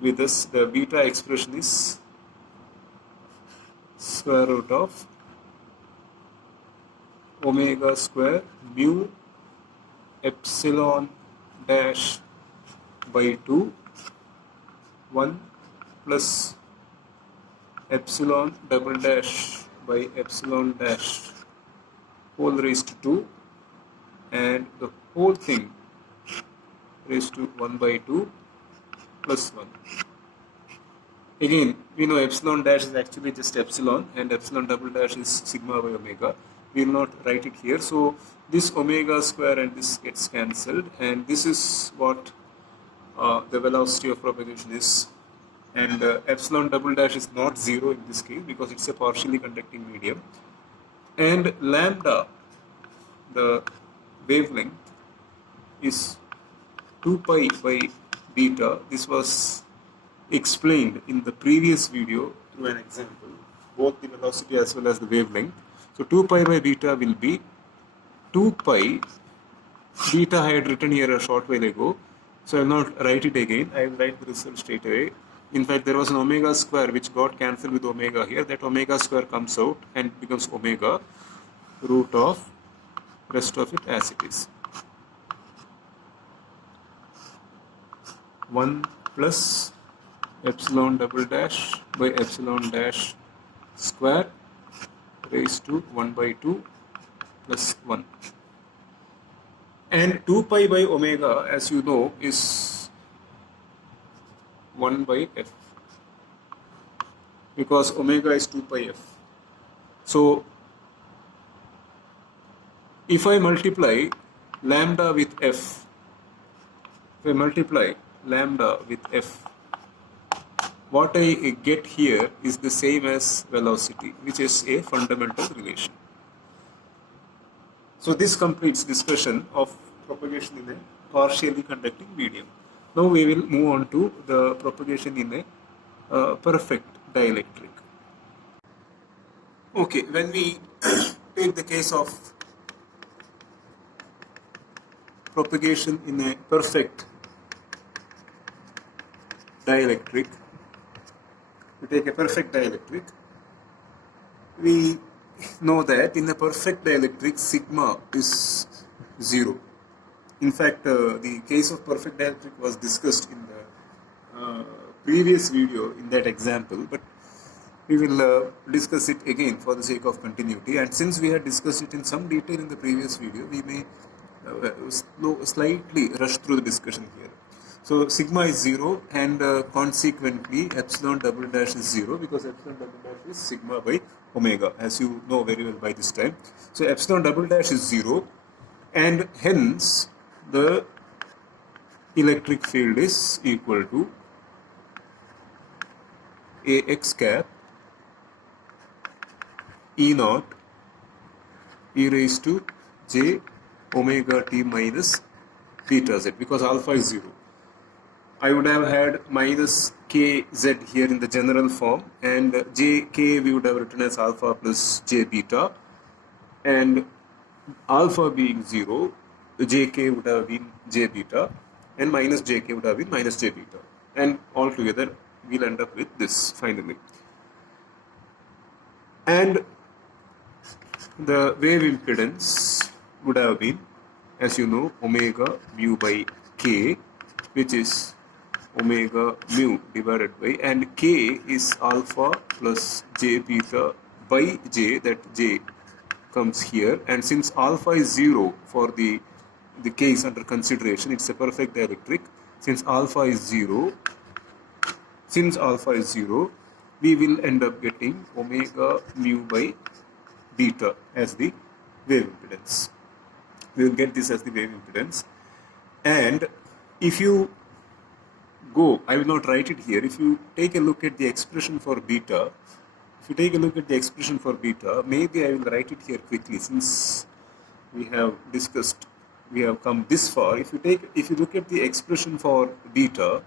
with us, the beta expression is square root of omega square mu epsilon dash by 2 1 plus epsilon double dash by epsilon dash whole raised to 2, and the whole thing raised to 1 by 2 plus 1. Again, we know epsilon dash is actually just epsilon and epsilon double dash is sigma by omega. We will not write it here. So this omega square and this gets cancelled, and this is what the velocity of propagation is. And epsilon double dash is not 0 in this case because it's a partially conducting medium. And lambda, the wavelength, is 2 pi by beta. This was explained in the previous video through an example, both the velocity as well as the wavelength. So 2 pi by beta will be 2 pi. Beta I had written here a short while ago, so I will not write it again. I will write the result straight away. In fact, there was an omega square which got cancelled with omega here. That omega square comes out and becomes omega root of rest of it as it is. 1 plus epsilon double dash by epsilon dash square raised to 1 by 2 plus 1. And 2 pi by omega, as you know, is 1 by f, because omega is 2 pi f. So if I multiply lambda with f, if I multiply lambda with f, what I get here is the same as velocity, which is a fundamental relation. So this completes discussion of propagation in a partially conducting medium. Now we will move on to the propagation in a perfect dielectric. Okay, when we take the case of propagation in a perfect dielectric, we take a perfect dielectric, we know that in a perfect dielectric sigma is 0. In fact, the case of perfect dielectric was discussed in the previous video in that example, but we will discuss it again for the sake of continuity. And since we had discussed it in some detail in the previous video, we may slightly rush through the discussion here. So sigma is 0, and consequently epsilon double dash is 0, because epsilon double dash is sigma by omega, as you know very well by this time. So epsilon double dash is 0, and hence the electric field is equal to Ax cap E naught e raised to j omega t minus theta z, because alpha is 0. I would have had minus kz here in the general form, and jk we would have written as alpha plus j beta, and alpha being 0, jk would have been j beta, and minus jk would have been minus j beta, and altogether we'll end up with this finally. And the wave impedance would have been, as you know, omega mu by k, which is omega mu divided by, and k is alpha plus j beta by j, that j comes here, and since alpha is 0 for the case under consideration, it's a perfect dielectric. Since alpha is 0, since alpha is 0, we will end up getting omega mu by beta as the wave impedance. We will get this as the wave impedance. And if you go, I will not write it here, if you take a look at the expression for beta, maybe I will write it here quickly since we have discussed, we have come this far. If you look at the expression for beta,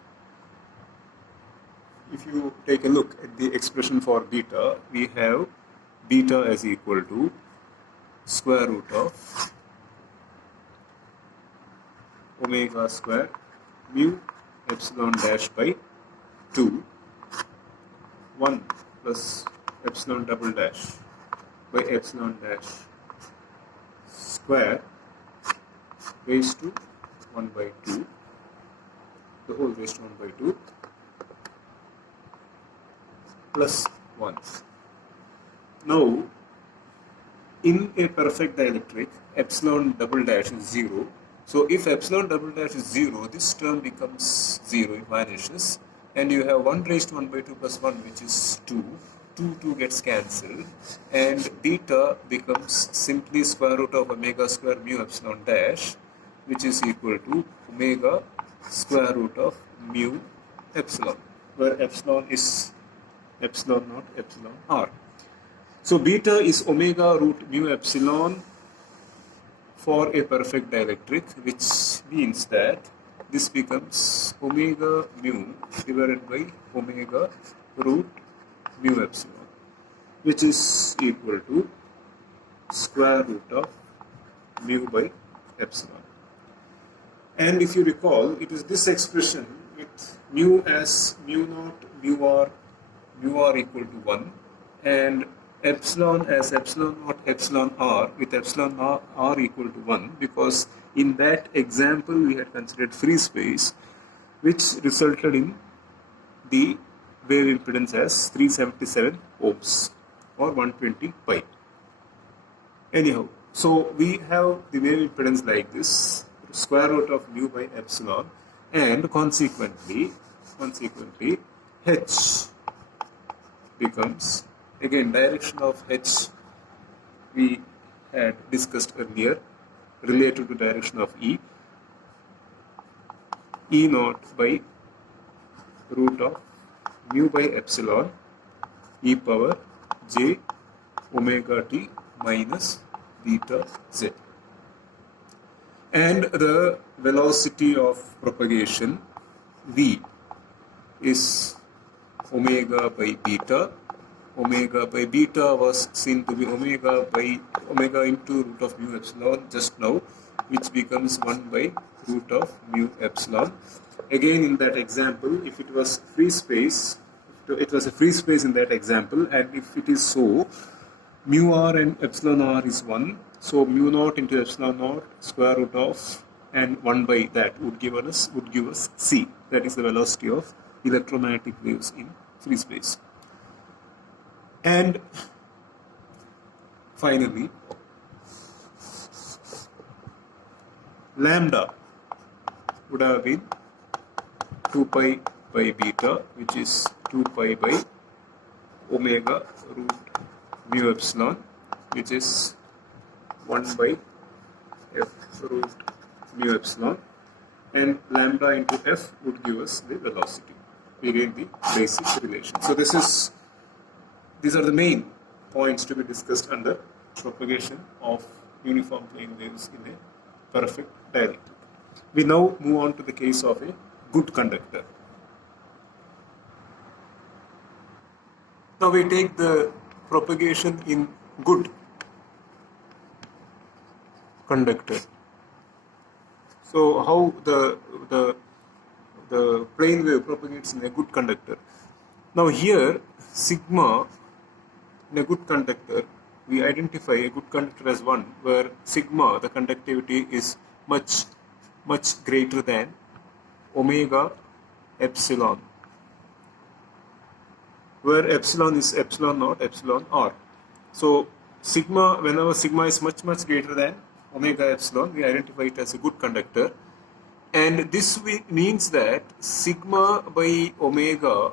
if you take a look at the expression for beta, we have beta as equal to square root of omega square mu epsilon dash by 2, 1 plus epsilon double dash by epsilon dash square raised to 1 by 2, the whole raised to 1 by 2 plus 1. Now, in a perfect dielectric, epsilon double dash is 0. So if epsilon double dash is 0, this term becomes 0, it vanishes. And you have 1 raised to 1 by 2 plus 1, which is 2. 2 gets cancelled. And beta becomes simply square root of omega square mu epsilon dash, which is equal to omega square root of mu epsilon, where epsilon is epsilon naught epsilon r. So beta is omega root mu epsilon for a perfect dielectric, which means that this becomes omega mu divided by omega root mu epsilon, which is equal to square root of mu by epsilon. And if you recall, it is this expression with mu as mu naught mu r equal to 1, and epsilon as epsilon naught epsilon r with epsilon r equal to 1, because in that example we had considered free space, which resulted in the wave impedance as 377 ohms or 120 pi. Anyhow, so we have the wave impedance like this, square root of mu by epsilon, and consequently h becomes, again, direction of h we had discussed earlier related to direction of E naught by root of mu by epsilon e power j omega t minus beta z. And the velocity of propagation v is omega by beta. Omega by beta was seen to be omega into root of mu epsilon just now, which becomes 1 by root of mu epsilon. Again, in that example, if it was free space, it was a free space in that example, and if it is so, mu r and epsilon r is 1, so mu naught into epsilon naught square root of, and 1 by that would give us c. That is the velocity of electromagnetic waves in free space. And finally, lambda would have been 2 pi by beta, which is 2 pi by omega root mu epsilon, which is 1 by f root mu epsilon, and lambda into f would give us the velocity. Again, the basic relation. So these are the main points to be discussed under propagation of uniform plane waves in a perfect dielectric. We now move on to the case of a good conductor. Now we take the propagation in good conductor. So how the plane wave propagates in a good conductor. Now here sigma in a good conductor, we identify a good conductor as one where sigma, the conductivity, is much greater than omega epsilon, where epsilon is epsilon naught epsilon r. So sigma, whenever sigma is much greater than omega epsilon, we identify it as a good conductor, and this means that sigma by omega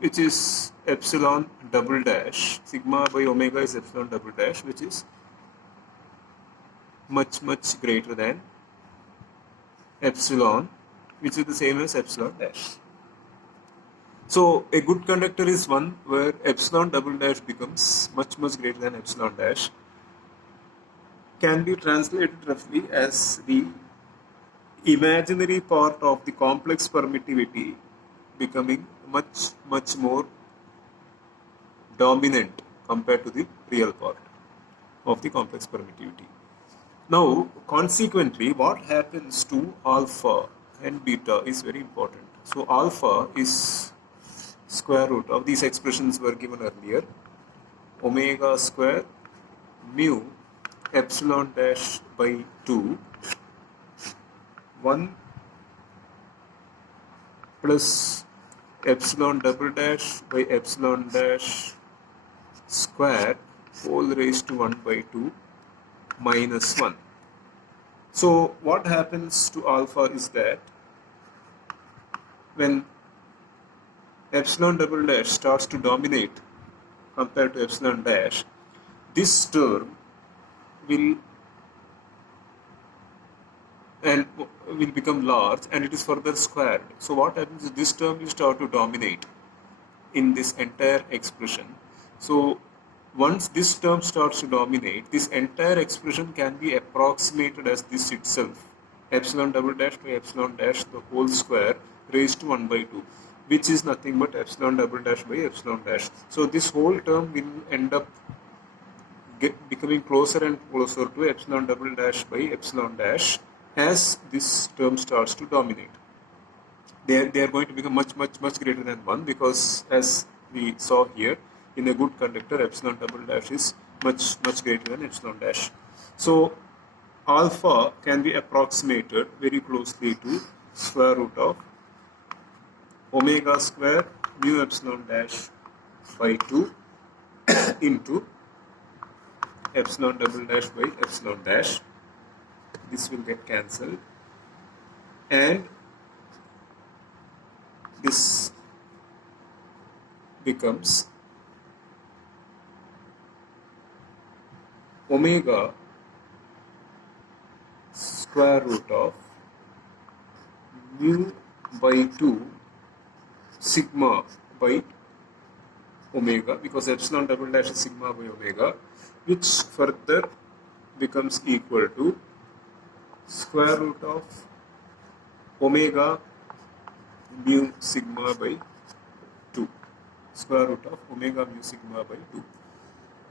which is epsilon double dash, sigma by omega is epsilon double dash, which is much greater than epsilon, which is the same as epsilon dash. So a good conductor is one where epsilon double dash becomes much greater than epsilon dash, can be translated roughly as the imaginary part of the complex permittivity becoming much more dominant compared to the real part of the complex permittivity. Now, consequently, what happens to alpha and beta is very important. So, alpha is square root of, these expressions were given earlier, omega square mu epsilon dash by 2, 1 plus epsilon double dash by epsilon dash square whole raised to 1 by 2 minus 1. So what happens to alpha is that when epsilon double dash starts to dominate compared to epsilon dash, this term will become large and it is further squared. So what happens is this term will start to dominate in this entire expression. So once this term starts to dominate, this entire expression can be approximated as this itself, epsilon double dash by epsilon dash the whole square raised to 1 by 2, which is nothing but epsilon double dash by epsilon dash. So this whole term will end up becoming closer and closer to epsilon double dash by epsilon dash as this term starts to dominate. They are going to become much greater than 1, because as we saw here, in a good conductor epsilon double dash is much greater than epsilon dash. So alpha can be approximated very closely to square root of omega square mu epsilon dash by 2 into epsilon double dash by epsilon dash. This will get cancelled and this becomes omega square root of mu by 2 sigma by omega, because epsilon double dash is sigma by omega, which further becomes equal to square root of omega mu sigma by 2, square root of omega mu sigma by 2.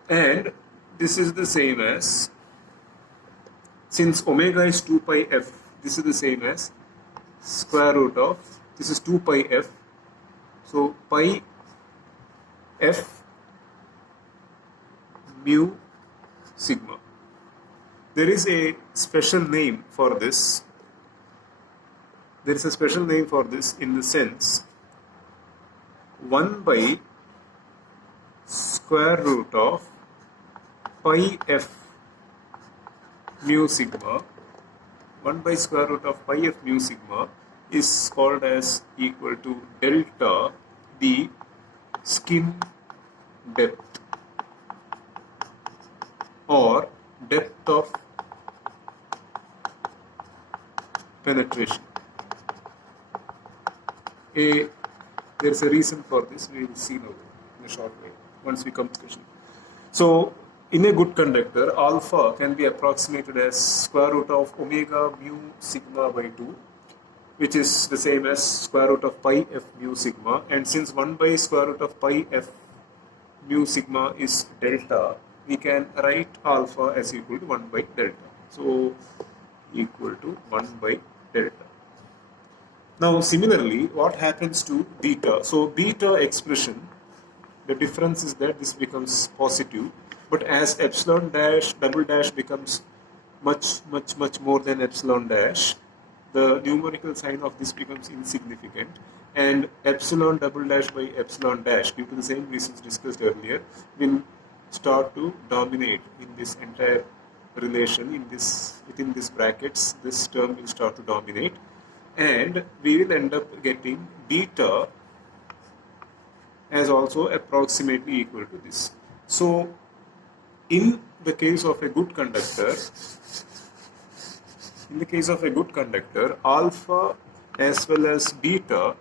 And this is the same as, since omega is 2 pi f, this is the same as square root of, this is 2 pi f, so pi f mu sigma. There is a special name for this. There is a special name for this in the sense 1 by square root of pi f mu sigma. 1 by square root of pi f mu sigma is called as equal to delta the skin depth or depth of penetration. There is a reason for this, we will see now in a short way once we come to the question. So in a good conductor, alpha can be approximated as square root of omega mu sigma by 2, which is the same as square root of pi f mu sigma, and since 1 by square root of pi f mu sigma is delta, we can write alpha as equal to 1 by delta. So equal to 1 by delta. Now similarly, what happens to beta? So beta expression, the difference is that this becomes positive, but as epsilon dash double dash becomes much more than epsilon dash, the numerical sign of this becomes insignificant, and epsilon double dash by epsilon dash, due to the same reasons discussed earlier, will start to dominate in this entire relation. In this, within this brackets, this term will start to dominate, and we will end up getting beta is also approximately equal to this. So in the case of a good conductor, alpha as well as beta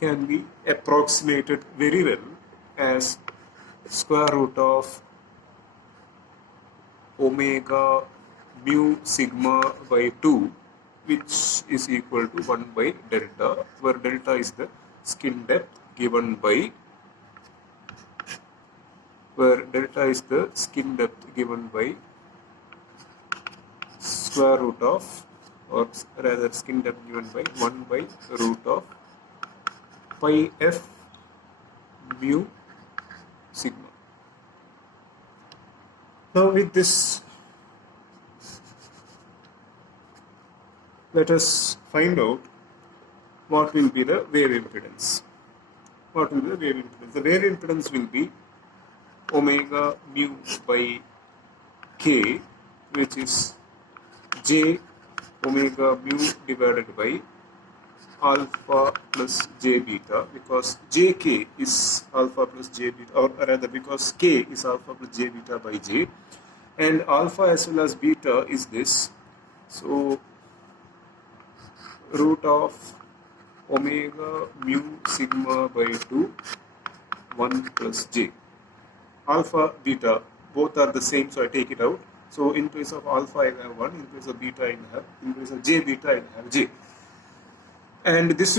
can be approximated very well as square root of omega mu sigma by 2, which is equal to 1 by delta, where delta is the skin depth given by square root of, or rather skin depth given by 1 by root of pi f mu sigma. Now with this, let us find out what will be the wave impedance. The wave impedance will be omega mu by k, which is j omega mu divided by alpha plus j beta, because jk is alpha plus j beta, or rather because k is alpha plus j beta by j, and alpha as well as beta is this. So root of omega mu sigma by 2 1 plus j. Alpha, beta, both are the same, so I take it out. So in place of alpha I have 1, in place of beta I have, in place of j beta I have j. And this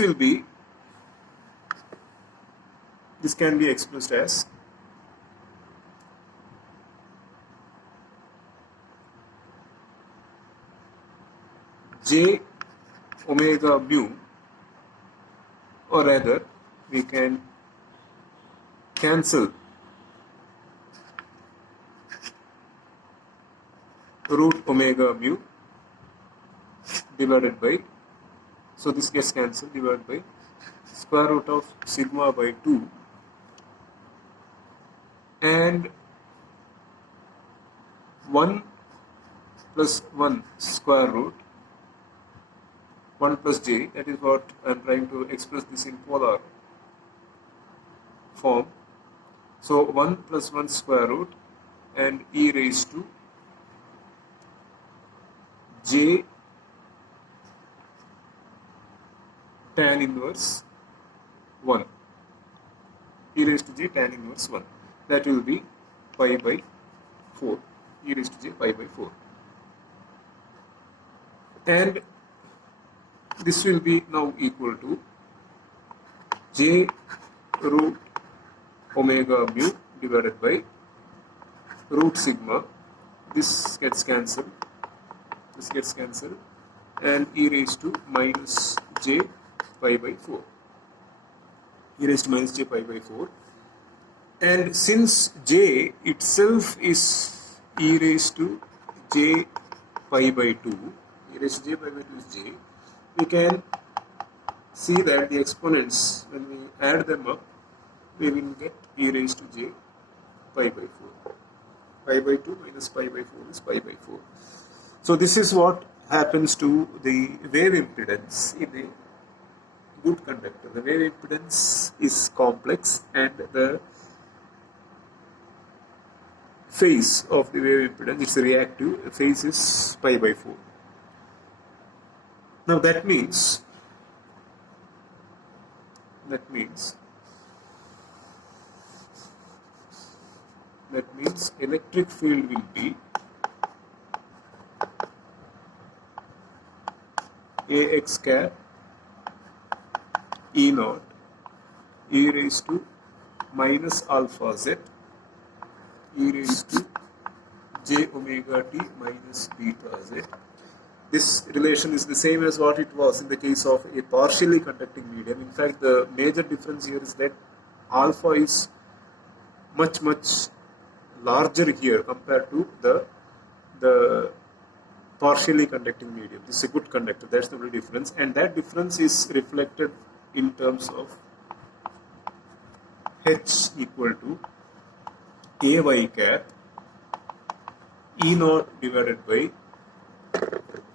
can be expressed as j omega mu, or rather we can cancel root omega mu divided by, so this gets cancelled, divided by square root of sigma by 2 and 1 plus 1 square root 1 plus j. That is what I am trying to express this in polar form. So 1 plus 1 square root and e raised to j tan inverse 1, e raised to j tan inverse 1. That will be pi by 4, e raised to j pi by 4. And this will be now equal to j root omega mu divided by root sigma. This gets cancelled, and e raised to minus j pi by 4. E raised to minus j pi by 4. And since j itself is e raised to j pi by 2, e raised to j pi by 2 is j, we can see that the exponents, when we add them up, we will get e raised to j pi by 4. Pi by 2 minus pi by 4 is pi by 4. So this is what happens to the wave impedance in a good conductor. The wave impedance is complex, and the phase of the wave impedance, it's reactive, phase is pi by 4. Now that means electric field will be ax cap E naught e raised to minus alpha z e raised to j omega t minus beta z. This relation is the same as what it was in the case of a partially conducting medium. In fact, the major difference here is that alpha is much larger here compared to the partially conducting medium. This is a good conductor. That's the only difference, and that difference is reflected in terms of H equal to ay cap E naught divided by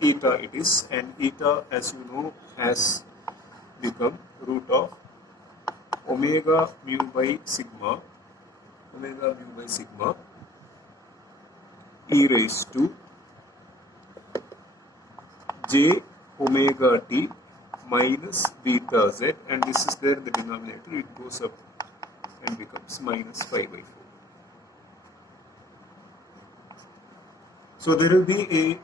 eta it is, and eta, as you know, has become root of omega mu by sigma e raised to j omega t minus beta z, and this is there in the denominator. It goes up and becomes minus 5 by 4. So there will be a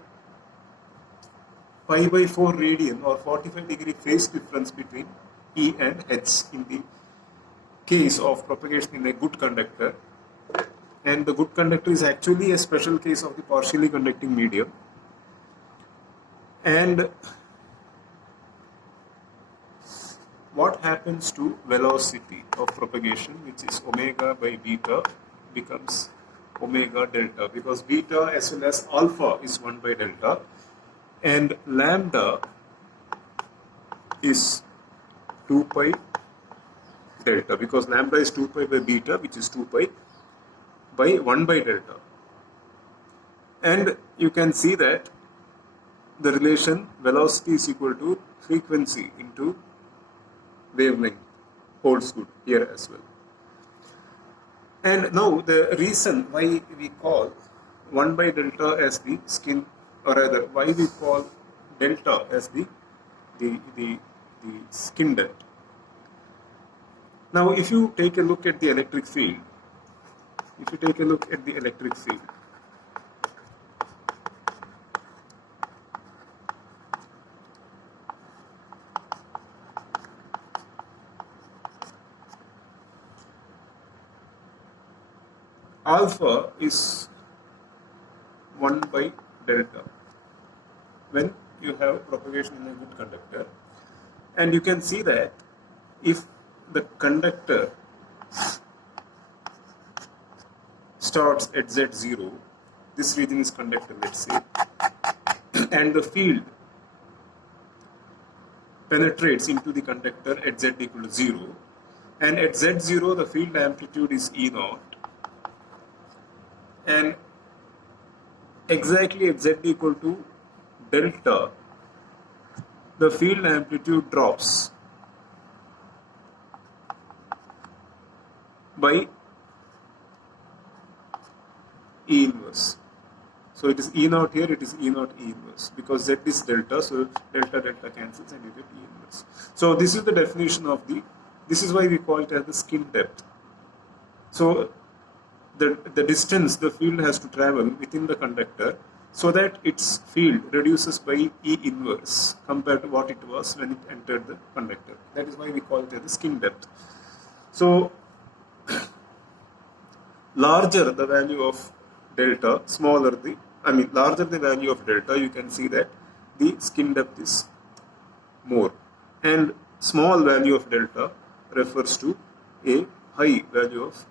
5 by 4 radian or 45-degree phase difference between E and H in the case of propagation in a good conductor, and the good conductor is actually a special case of the partially conducting medium. And what happens to velocity of propagation, which is omega by beta, becomes omega delta, because beta as well as alpha is 1 by delta, and lambda is 2 pi delta, because lambda is 2 pi by beta, which is 2 pi by 1 by delta. And you can see that the relation velocity is equal to frequency into wavelength holds good here as well. And now the reason why we call 1 by delta as the skin, or rather why we call delta as the skin depth. Now if you take a look at the electric field, alpha is 1 by delta when you have propagation in a good conductor, and you can see that if the conductor starts at Z0, this region is conductor, let's say, and the field penetrates into the conductor at Z equal to 0, and at Z0 the field amplitude is E0, and exactly at Z equal to delta the field amplitude drops by E inverse. So it is E0 here, it is E0 E inverse, because Z is delta, so delta cancels and you get E inverse. So this is the definition of this is why we call it as the skin depth. So the distance the field has to travel within the conductor so that its field reduces by E inverse compared to what it was when it entered the conductor. That is why we call it as the skin depth. So larger the value of delta, larger the value of delta, you can see that the skin depth is more, and small value of delta refers to a high value of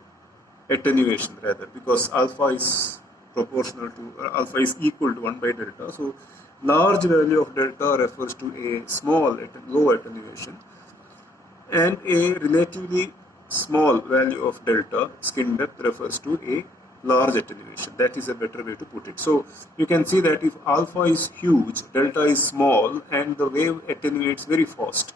attenuation rather, because alpha is alpha is equal to 1 by delta. So large value of delta refers to a low attenuation, and a relatively small value of delta, skin depth, refers to a large attenuation. That is a better way to put it. So you can see that if alpha is huge, delta is small, and the wave attenuates very fast.